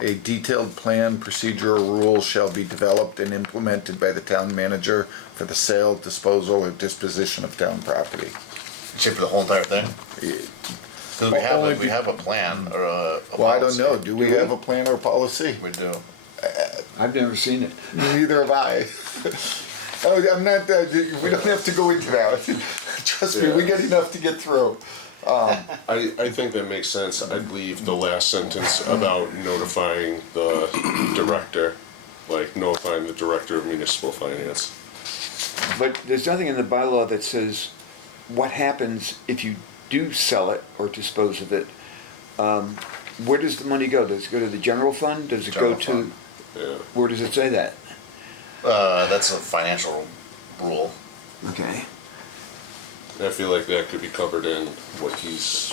a detailed plan, procedure, or rules shall be developed and implemented by the town manager for the sale, disposal, or disposition of town property. Shape for the whole entire thing? Cause we have, Only like, we have a plan or a Well, I don't policy. know, do we have a plan or policy? We do. I've never seen it. Neither have I. Oh, I'm not, we don't have to go into that. Trust me, we got enough to get through. I think that makes sense. I'd leave the last sentence about notifying the director, like notifying the director of municipal finance. But there's nothing in the bylaw that says what happens if you do sell it or dispose of it. Where does the money go? Does it go to the general fund? Does it go General to, fund. Yeah. where does it say that? That's a financial rule. Okay. I feel like that could be covered in what he's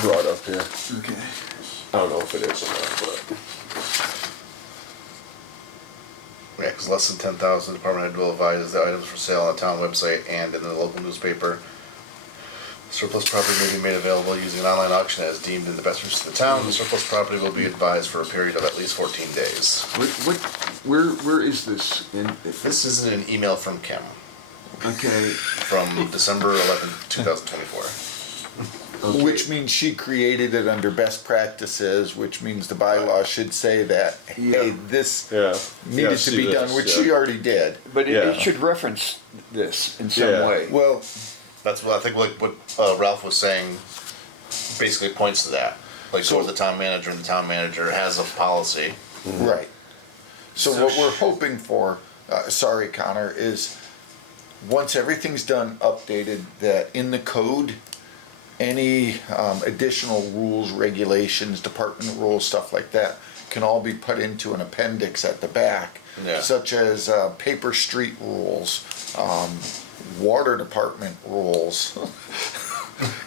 brought up here. Okay. I don't know if it is or not, but Yeah, cause less than 10,000, department head will advise the items for sale on the town website and in the local newspaper. Surplus property may be made available using an online auction as deemed in the best interest of the town. The surplus property will be advised for a period of at least 14 days. Where is this? This is an email from Kim Okay. from December 11th, 2024. Okay. Which means she created it under best practices, which means the bylaw should say that, hey, Yeah. this yeah. needed to see be done, this, which yeah. she already did. But Yeah. it should reference this in some Yeah. way. Well, That's what I think, like what Ralph was saying basically points to that. Like, So- go to the town manager and the town manager has a policy. right. So what we're hoping for, sorry Connor, is once everything's done, updated, that in the code, any additional rules, regulations, department rules, stuff like that, can all be put into an appendix at the back. Yeah. Such as paper street rules, water department rules.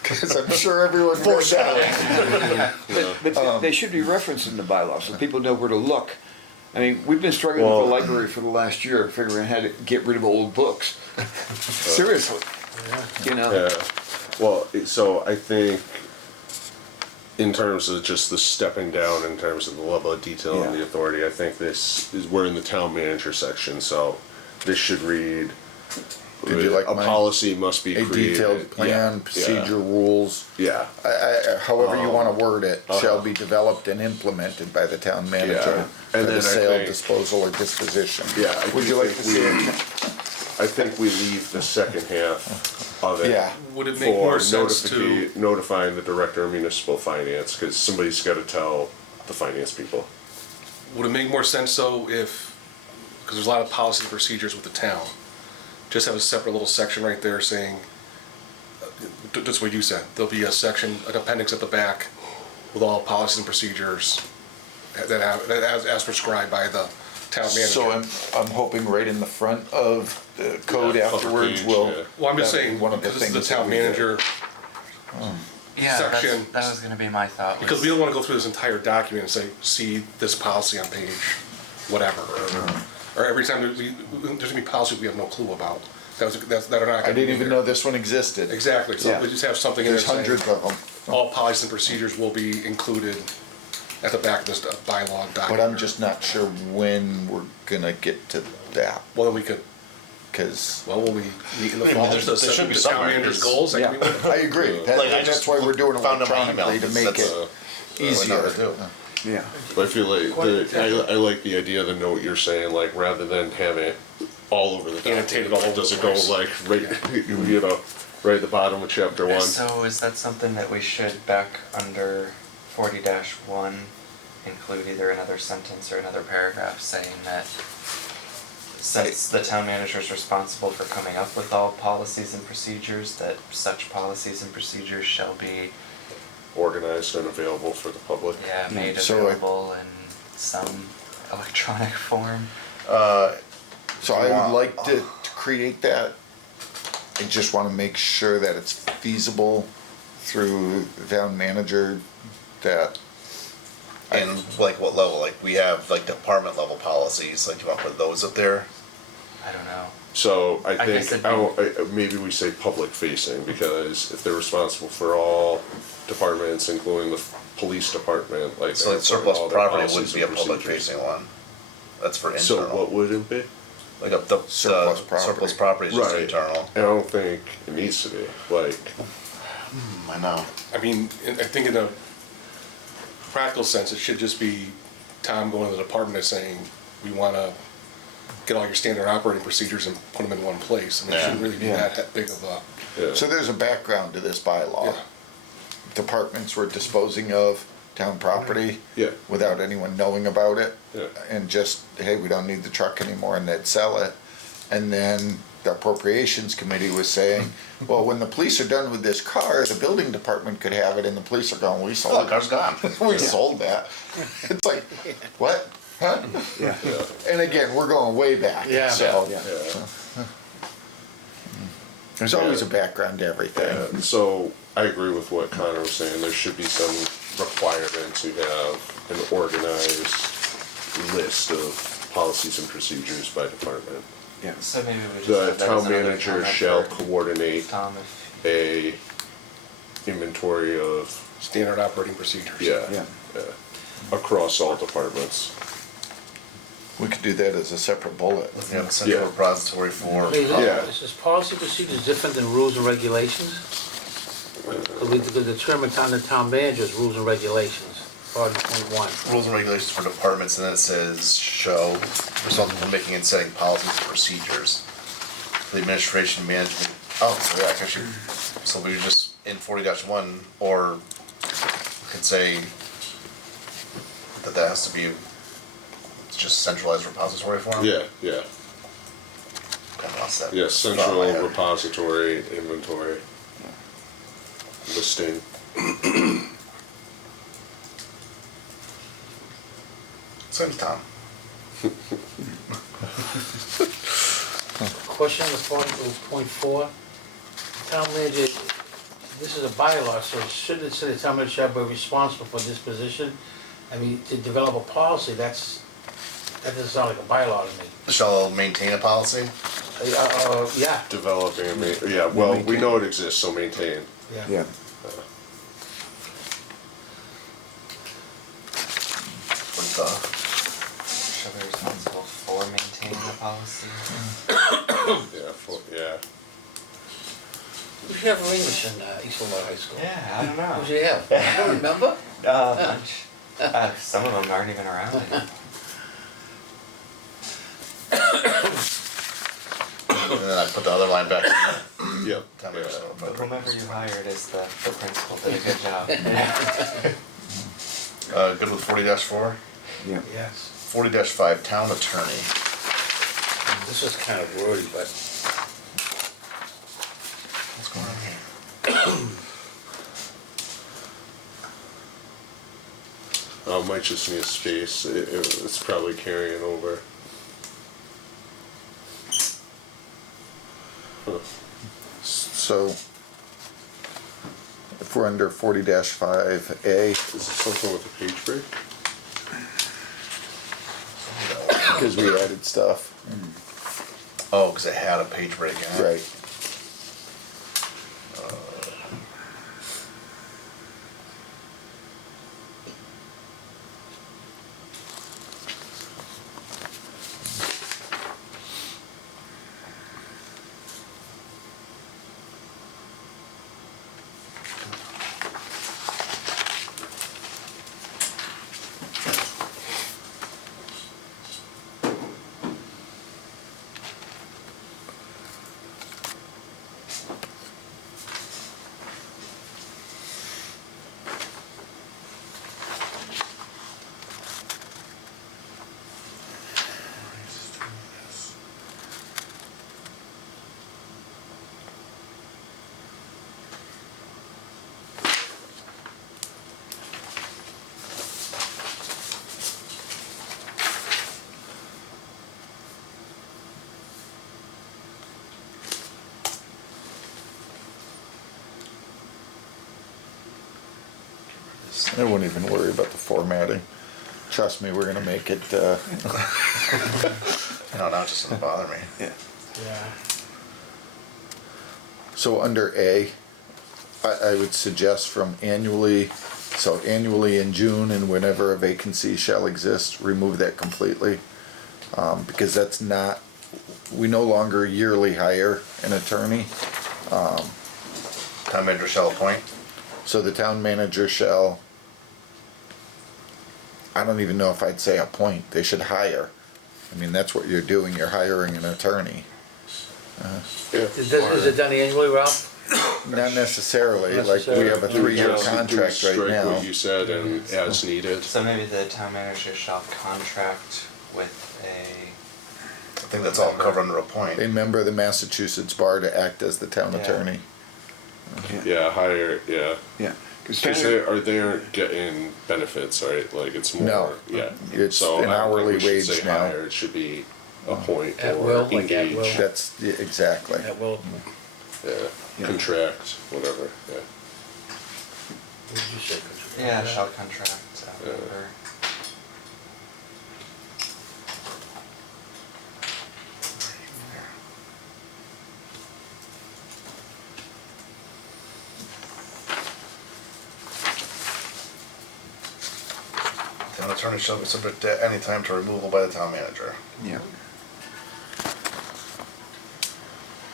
Cause I'm sure everyone read that. But they should be referenced in the bylaw so people know where to look. I mean, we've been struggling with the library for the last year, figuring out how to get rid of old books. Seriously, you know? Yeah, well, so I think in terms of just the stepping down, in terms of the level of detail and Yeah. the authority, I think this is, we're in the town manager section, so this should read, Did you like a mine? policy must be A created. detailed plan, Yeah, procedure, rules, Yeah, however you wanna word it, shall be developed and implemented by the town manager for And the then I sale, think- disposal, or disposition. Yeah, I Would do you like to think see we- it? I think we leave the second half of it. Yeah. Would it make more sense to, Notifying the director of municipal finance, cause somebody's gotta tell the finance people. would it make more sense though if, because there's a lot of policy and procedures with the town, just have a separate little section right there saying, that's what you said, there'll be a section, an appendix at the back with all policies and procedures that have, as prescribed by the town manager. So I'm hoping right in the front of the code Yeah, upper afterwards page, will. yeah. Well, I'm just that'll be saying, one of the because this is the things that town we do. manager, Yeah, Section. that was gonna be my thought. because was- we don't wanna go through this entire document and say, see this policy on page whatever, or every time there's gonna be policies we have no clue about, that are not I gonna be didn't even there. know this one existed. Exactly, so Yeah. we just have something in there There's hundreds saying, of them, all policies and procedures will be included at the back of this bylaw document. but I'm just not sure when we're gonna get to that, Well, then we could, cause well, when we meet in the I mean, fall, there should be the town somewhere, manager's 'cause- goals, that yeah, could be one. I agree. That- Like, I and just that's why we're doing it found in my electronically email, to make that's- it that's what I easier. do. Yeah. But I feel like, I like the idea of the note you're saying, like, rather than have it all over the Annotated document, all like, over does the it go place. like, right, you know, right at the bottom of chapter one? So is that something that we should back under 40-1 include either another sentence or another paragraph saying that since the town manager is responsible for coming up with all policies and procedures, that such policies and procedures shall be, Organized and available for the public. made So I- available in some electronic form? So I would like to create that. I just wanna make sure that it's feasible through the town manager, that, And like what level? Like we have like department level policies, like do you want to put those up there? I don't know. So I guess think, it'd maybe we say public facing, because if they're responsible for all departments, including the police department, like. So like they're surplus all their property policies wouldn't be a and public procedures. facing one. That's for So internal. what would it be? Like the Surplus property. surplus property is just Right. internal. I don't think it needs to be, like, I know. I mean, I think in a practical sense, it should just be Tom going to the department and saying, we wanna get all your standard operating procedures and put them in one place. I mean, it shouldn't really be Yeah. that big of a, yeah. So there's a background to this bylaw. yeah. Departments were disposing of town property Yeah. without anyone knowing about it. Yeah. And just, hey, we don't need the truck anymore, and they'd sell it. And then the appropriations committee was saying, well, when the police are done with this car, the building department could have it, and the police are going, we Oh, sold the car's gone. it. We sold that. It's like, what? Huh? Yeah. And again, we're going way back, Yeah. so. Yeah. Yeah. There's always a background to everything. Yeah, so I agree with what Connor was saying, there should be some requirement to have an organized list of policies and procedures by department. Yeah. So maybe we just The have that as town another manager comment shall for coordinate Tom, if, a inventory of, Standard operating procedures. yeah, Yeah. yeah, across all departments. We could do that as a separate bullet. You have a central Yeah. repository for. Yeah. Is policy procedures different than rules and regulations? Because the term in the town manager is rules and regulations, part of point one. Rules and regulations for departments, and then it says show responsible for making and setting policies and procedures. For the administration, management, oh, so yeah, actually, so we just in 40-1, or we could say that has to be, it's just centralized repository form? Yeah, yeah, Kinda lost that yeah, thought in my central head. repository, inventory, listing. Same as Tom. Question on the point four, town manager, this is a bylaw, so shouldn't it say the town manager shall be responsible for this position? I mean, to develop a policy, that doesn't sound like a bylaw to me. Shall maintain a policy? Yeah, Developing, yeah, well, we maintain. know it exists, so maintain. yeah. Yeah. With shall be responsible for maintaining the policy. Yeah, Who should have English in East Long High School? Yeah, I don't know. Who should you have? I don't remember. A bunch. Some of them aren't even around anymore. and then I put the other line back. yep, Town yeah. manager, But whomever you hired as the principal did a good job. Good with 40-4? Yeah. Yes. 40-5, town attorney. This is kind of wordy, but What's going on here? Might just need a space, it's probably carrying over. Huh. So if we're under 40-5A, Is this something with a page break? because we added stuff, Oh, because it had a page break in it. right? I wouldn't even worry about the formatting. Trust me, we're gonna make it, No, now it just doesn't bother me. Yeah. Yeah. So under A, I would suggest from annually, so annually in June and whenever a vacancy shall exist, remove that completely. Because that's not, we no longer yearly hire an attorney. Town manager shall appoint. So the town manager shall, I don't even know if I'd say appoint, they should hire. I mean, that's what you're doing, you're hiring an attorney. Is it done annually, Ralph? Not necessarily, like we have a 3-year Just contract right strike now. what you said and as needed. So maybe the town manager shall contract with a, I think that's all covered under appoint. A member of the Massachusetts Bar to act as the town Yeah. attorney. Yeah, higher, yeah. Yeah. 'Cause Cause town- they aren't getting benefits, right? Like it's more, No. yeah. It's So an I don't think hourly we should say wage now. higher, it should be appoint At or will, like at engage. will. That's, yeah, exactly. Yeah, well, Yeah, contract, whatever, yeah. what did you say? yeah, shall contract, Yeah. member. Town attorney shall be subject at any time to removal by the town manager. Yeah.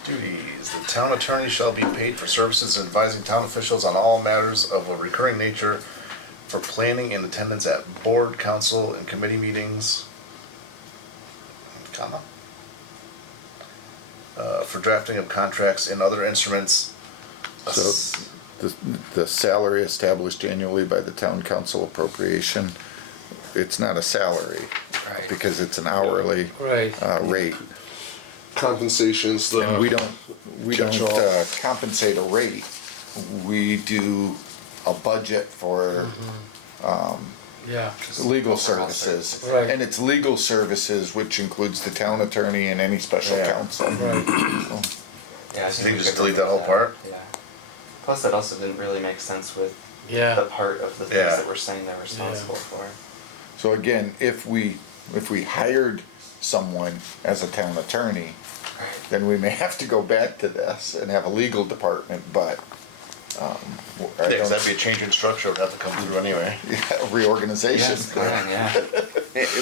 Duties. The town attorney shall be paid for services in advising town officials on all matters of a recurring nature for planning and attendance at board, council, and committee meetings, comma. For drafting of contracts and other instruments. So the salary established annually by the town council appropriation, it's not a salary Right. because it's an hourly Right. rate. Compensation's the. And we don't catch-all. compensate a rate. We do a budget for Yeah. legal services. Right. And it's legal services, which includes the town attorney and any special Yeah. counsel. Right. Yeah, I So think you we just could delete remove that whole part? Yeah. Plus, that also didn't really make sense with the Yeah. part of the things Yeah. that we're saying they're responsible for. So again, if we hired someone as a town attorney, then we may have to go back to this and have a legal department, but, I Yeah, 'cause don't, that'd be a change in structure, would have to come through anyway. reorganization. Yes, fine, yeah.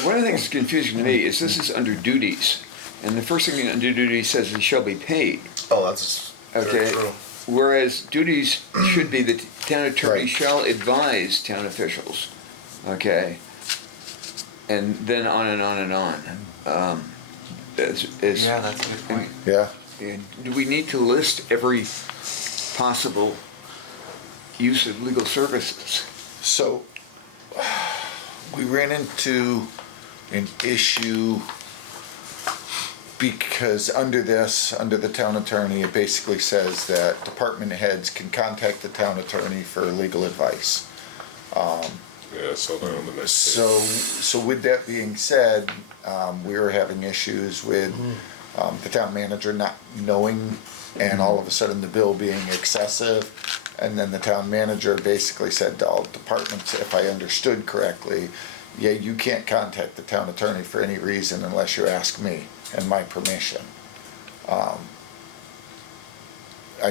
One of the things that's confusing to me is this is under duties, and the first thing under duties says he shall be paid. Oh, that's very Okay. true. Whereas duties should be the town attorney Right. shall advise town officials, okay? And then on and on and on. Yeah, that's a good point. Yeah, Do we need to list every possible use of legal services? so we ran into an issue because under the town attorney, it basically says that department heads can contact the town attorney for legal advice. Yeah, so they're on the next So with that being said, we were having issues with the town manager not knowing and all of a sudden the bill being excessive. And then the town manager basically said to all departments, if I understood correctly, yeah, you can't contact the town attorney for any reason unless you ask me and my permission. I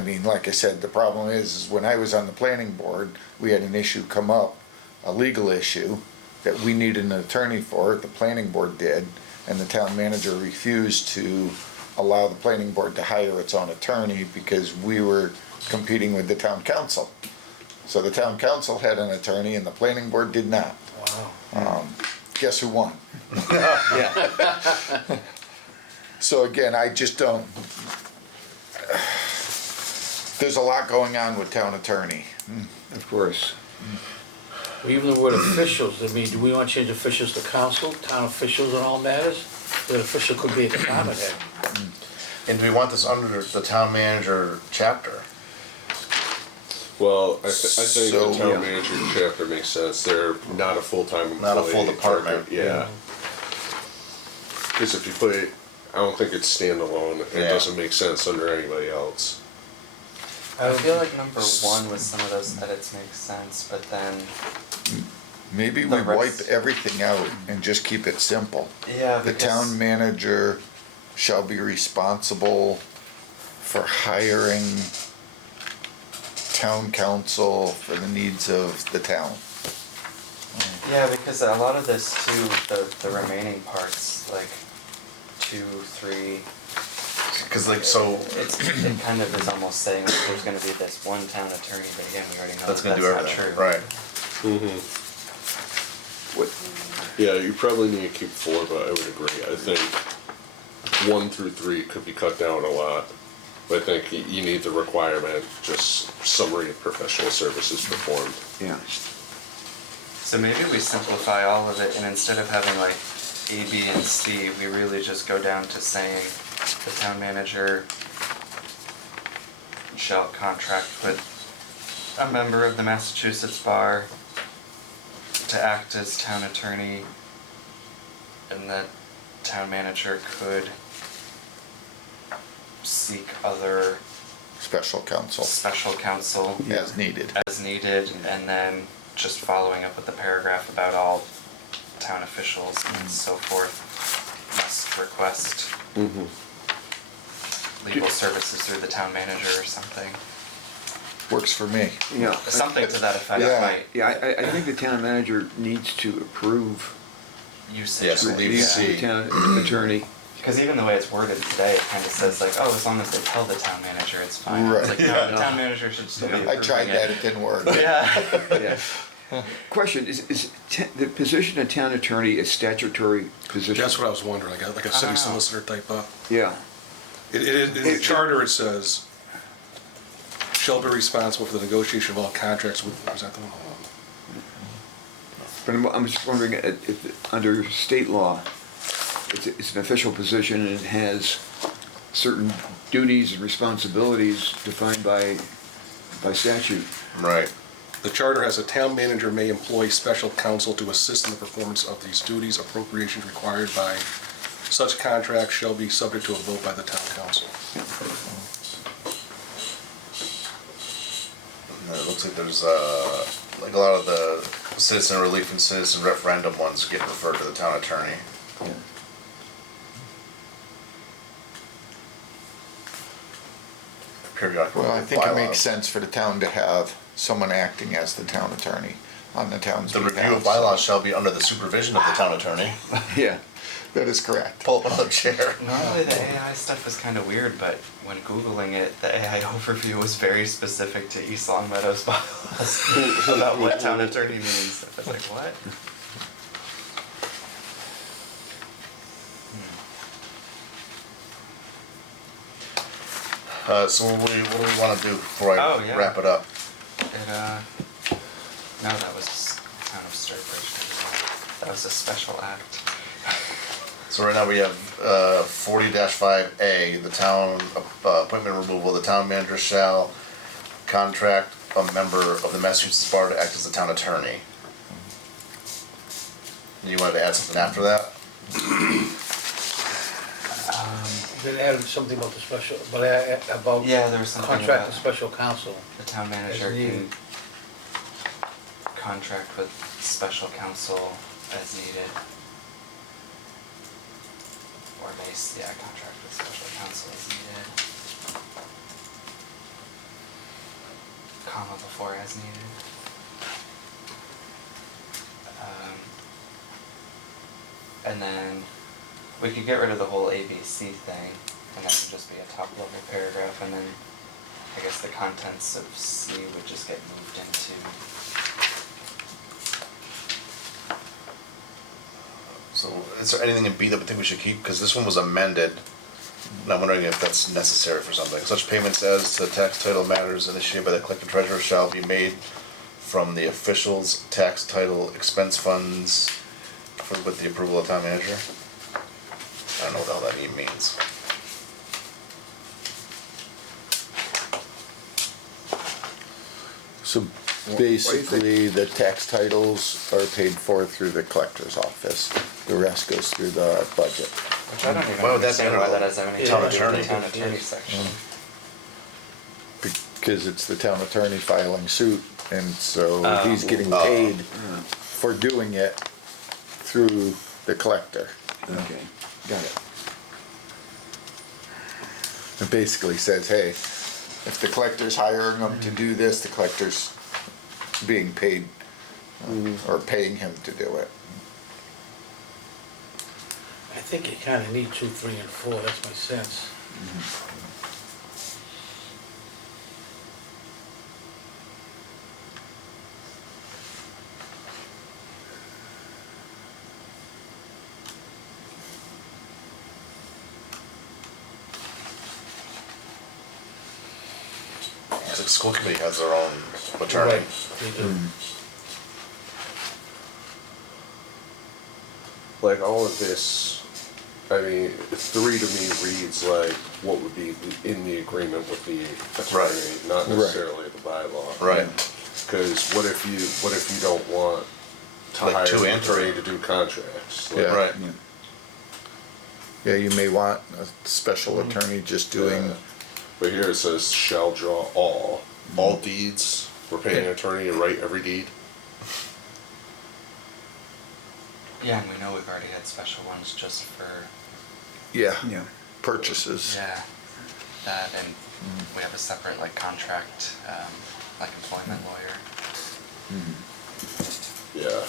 mean, like I said, the problem is when I was on the planning board, we had an issue come up, a legal issue that we needed an attorney for, the planning board did, and the town manager refused to allow the planning board to hire its own attorney because we were competing with the town council. So the town council had an attorney and the planning board did not. Wow. Guess who won? Yeah. So again, I just don't, there's a lot going on with town attorney. Of course. Well, even the word officials, I mean, do we want to change officials to council, town officials in all matters? An official could be a department head. And do we want this under the town manager chapter? Well, I think So- the town manager chapter makes sense, they're not a full-time employee. Not a full department. Yeah. Cause if you put it, I don't think it's standalone, it Yeah. doesn't make sense under anybody else. I feel like number one with some of those edits makes sense, but then, Maybe The we wipe rest- everything out and just keep it simple. yeah, The because. town manager shall be responsible for hiring town council for the needs of the town. Yeah, because a lot of this too, the remaining parts, like 2, 3, Cause like, so, it kind of is almost saying like there's gonna be this one town attorney, but again, we already know that's that gonna do that's not everything, true. right? What, Yeah, you probably need to keep 4, but I would agree. I think 1 through 3 could be cut down a lot. But I think you need the requirement, just summary of professional services performed. yeah, So maybe we simplify all of it, and instead of having like A, B, and C, we really just go down to saying the town manager shall contract with a member of the Massachusetts Bar to act as town attorney, and the town manager could seek other Special counsel, special counsel as needed. as needed, and then just following up with the paragraph about all town officials and so forth must request legal services through the town manager or something. Works for me. yeah. Something to that effect Yeah. might Yeah, I think the town manager needs to approve usage. Yes, might leave be- C. the town attorney. Because even the way it's worded today, it kind of says like, oh, as long as they tell the town manager, it's fine. It's Right. like, no, the town manager should still be approving I tried that, it. it didn't work. Yeah. Yeah. Question, is the position of town attorney a statutory position? That's what I was wondering, like a city Oh. solicitor type of. Yeah, In the charter, it says, shall be responsible for the negotiation of all contracts with, is that the one? but I'm just wondering, if, under state law, it's an official position and it has certain duties and responsibilities defined by statute. Right. The charter has a town manager may employ special counsel to assist in the performance of these duties. Appropriations required by such contract shall be subject to a vote by the town council. And it looks like there's, like a lot of the citizen relief and citizen referendum ones get referred to the town attorney. Periodically. Well, I think it bylaws. makes sense for the town to have someone acting as the town attorney on the town's The behalf. review of bylaws shall be under the supervision of the town attorney. Yeah, That is correct. Pull up another chair. Normally the AI stuff is kind of weird, but when Googling it, the AI overview was very specific to East Long Meadows bylaws about what town attorney means. I was like, what? So what do we wanna do before Oh, I yeah. wrap it up? No, that was town of Sturbridge. That was a special act. So right now we have 40-5A, the town appointment removal, the town manager shall contract a member of the Massachusetts Bar to act as the town attorney. You wanted to add something after that? Then add something about the special, about Yeah, there was something contract about the special counsel. the town manager As needed. can contract with special counsel as needed. Or contract with special counsel as needed. Comma before as needed. And then we could get rid of the whole ABC thing, and that would just be a top level paragraph, and then I guess the contents of C would just get moved into. So is there anything in B that we think we should keep? Because this one was amended. And I'm wondering if that's necessary for something. Such payments as to tax title matters initiated by the collector treasurer shall be made from the official's tax title expense funds with the approval of town manager. I don't know what the hell that even means. So basically, the tax titles are paid for through the collector's office. The rest goes through the budget. Which I don't even Why would that be understand why under that has anything town to do with attorney? the town attorney section. Because it's the town attorney filing suit, and so Oh. he's getting paid for doing it through the collector. okay, got it. It basically says, hey, if the collector's hiring them to do this, the collector's being paid, or paying him to do it. I think you kinda need 2, 3, and 4, that's my sense. The school committee has their own attorney. Right, they do. Like all of this, I mean, 3 to me reads like what would be in the agreement with the attorney, not Right. necessarily the bylaw. Right. Because what if you don't want to Like hire 2 an and 3. attorney to do contracts? Like, Yeah. Right. Yeah, you may want a special attorney just doing, Yeah. But here it says shall draw all deeds. We're paying an attorney to write every deed. Yeah, and we know we've already had special ones just for, yeah, Yeah. purchases. yeah, that, and we have a separate like contract, like employment lawyer. Yeah.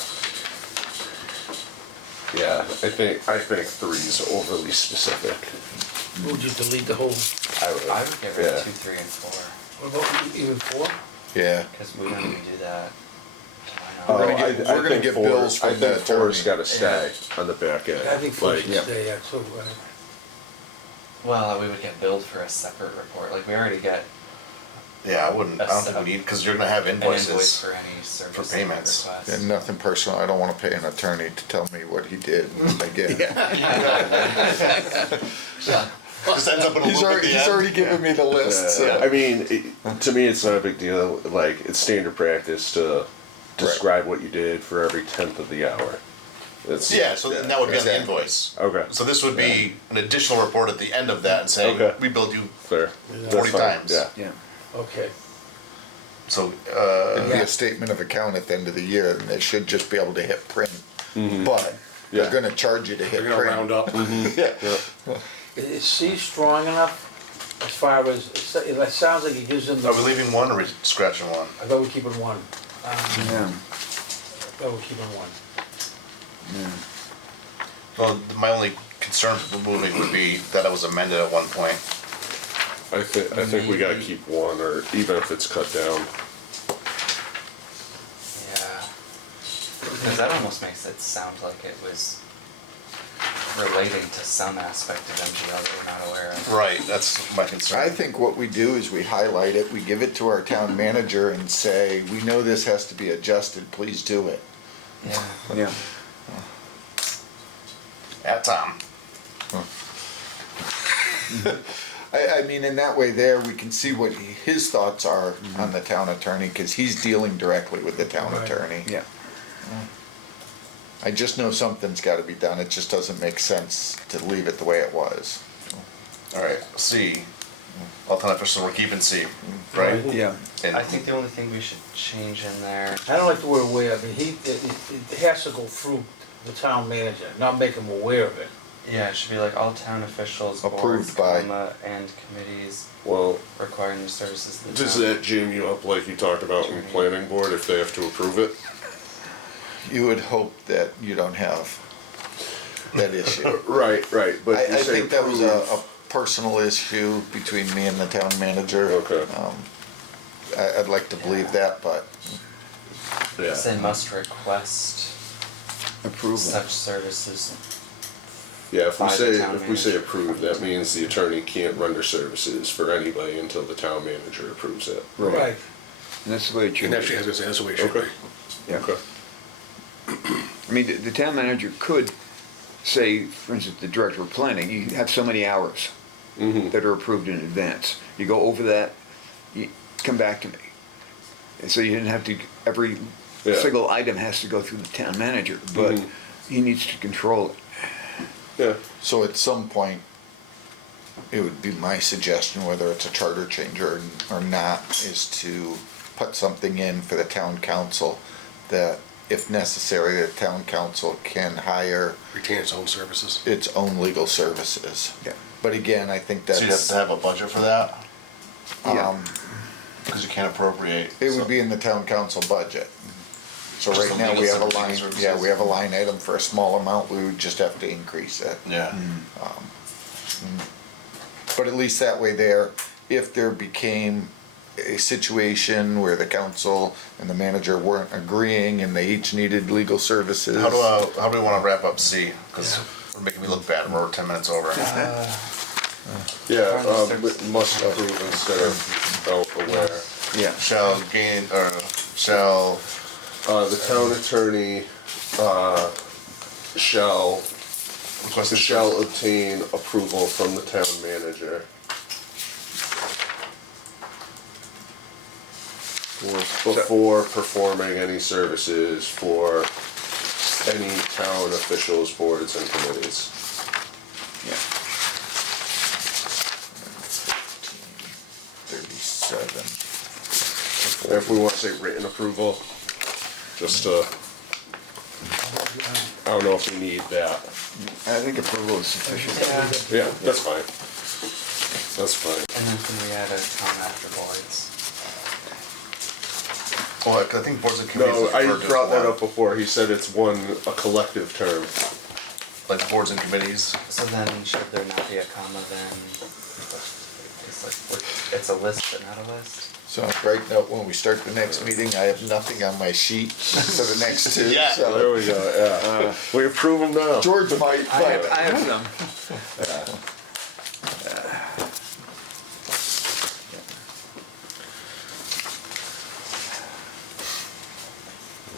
Yeah, I think 3 is overly specific. Would you delete the whole, I would. I would get rid of Yeah. 2, 3, and 4, what about even 4? Yeah, because we don't even do that. We're Why gonna not? get- we're gonna get bills from the I think 4's attorney. gotta stay on the back end. I think 4 Like, should stay, yeah, too, right? Well, we would get billed for a separate report, like we already get Yeah, I don't think we need, because you're gonna have an invoice invoices. for any service that we payments. request. and nothing personal, I don't wanna pay an attorney to tell me what he did again. Just ends up in a He's loop at already, the he's end. already given me the list, Yeah, so. I mean, to me, it's not a big deal. Like, it's standard practice to describe what you did for every 10th of the hour. It's, Yeah, so then that would be on the Exactly. invoice. Okay. So this would be an additional report at the end of that and saying, Okay. we billed you, Fair. That's 40 fine. times. Yeah. Yeah. Okay. so, It'd be Yeah. a statement of account at the end of the year, and they should just be able to hit print. Mm-hmm. But they're Yeah. gonna charge you to hit They're print. gonna round up. Yeah. Is C strong enough as far as, it sounds like it gives them the, are we leaving 1 or are we scratching 1? I thought we're keeping 1, Yeah. I thought we're keeping 1. Yeah. Well, my only concern with moving would be that it was amended at one point. I think we gotta keep 1, or even if it's cut down. Yeah, because that almost makes it sound like it was relating to some aspect of MGL that we're not aware of. Right, that's my concern. I think what we do is we highlight it, we give it to our town manager and say, we know this has to be adjusted, please do it. Yeah. Yeah. At Tom. I mean, in that way there, we can see what his thoughts are on the town attorney, cause he's dealing directly with the town Right. attorney. Yeah. I just know something's gotta be done, it just doesn't make sense to leave it the way it was. All right, C. Alternate official, we're keeping C, right? Yeah. And I think the only thing we should change in there, I don't like the word aware, I mean, it has to go through the town manager, not make him aware of it. yeah, it should be like all town officials, boards, Approved by. and committees Well, requiring the services of the does town. that jam you up like you talked about in planning board if they have to approve it? You would hope that you don't have that issue. Right, but I you say think that was a approve. personal issue between me and the town manager. Okay. I'd like to believe that, but Yeah. They must request Approval. such services. Yeah, if we by the say, town if we say manager. approve, that means the attorney can't render services for anybody until the town manager approves it. Right. And that's the way it should And be. actually, that's the way it should be. Okay. Yeah. Okay. I mean, the town manager could say, for instance, the director of planning, you have so many hours that are approved in advance. You go over that, you come back to me. And so you didn't have to, every Yeah. single item has to go through the town manager, but he needs to control it. Yeah. so at some point, it would be my suggestion, whether it's a charter change or not, is to put something in for the town council that if necessary, the town council can hire Retain its own services. its own legal services. Yeah. But again, I think So you'd have that's, to have a budget for that, yeah, because you can't appropriate. it so- would be in the town council budget. So Just right the now, legal we have a services line, services. yeah, we have a line item for a small amount, we would just have to increase it. Yeah, But at least that way there, if there became a situation where the council and the manager weren't agreeing and they each needed legal services. how do we wanna wrap up C? Cause we're making me look bad, we're 10 minutes over. Yeah, must approve instead of aware. Yeah, Shall gain, or shall, The town attorney, shall request a shall obtain approval from the town manager before performing any services for any town officials, boards, and committees. yeah. 37. If we want to say written approval, just I don't know if we need that. I think approval is sufficient. Yeah, Yeah, that's fine. That's fine. and then can we add a town after boards? well, I think boards and committees No, is I referred to as brought that one. up before. He said it's a collective term. Like boards and committees, So then should there not be a comma then? It's like, it's a list but not a list? So right now, when we start the next meeting, I have nothing on my sheet for the next two, Yeah. so. There we go, yeah. We approve them now. George might, but. I have some.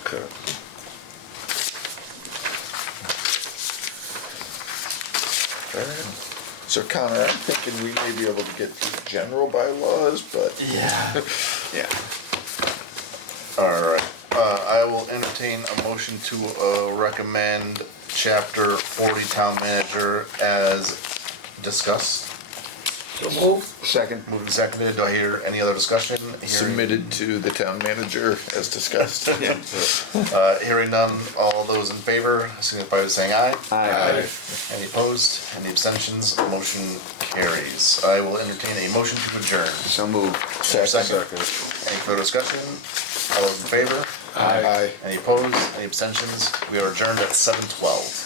Okay. So Connor, I'm thinking we may be able to get through general bylaws, but. Yeah. Yeah. alright. I will entertain a motion to, recommend chapter 40 town manager as discussed. So move. Second. Moving seconded, do I hear any other discussion? Hearing- Submitted to the town manager as discussed. Yeah. Hearing none, all those in favor, signify by saying aye. Aye. Any opposed, any abstentions, motion carries. I will entertain a motion to adjourn. So moved. Second. Second. Any further discussion? All those in favor? Aye. Any opposed, any abstentions? We are adjourned at 7:12.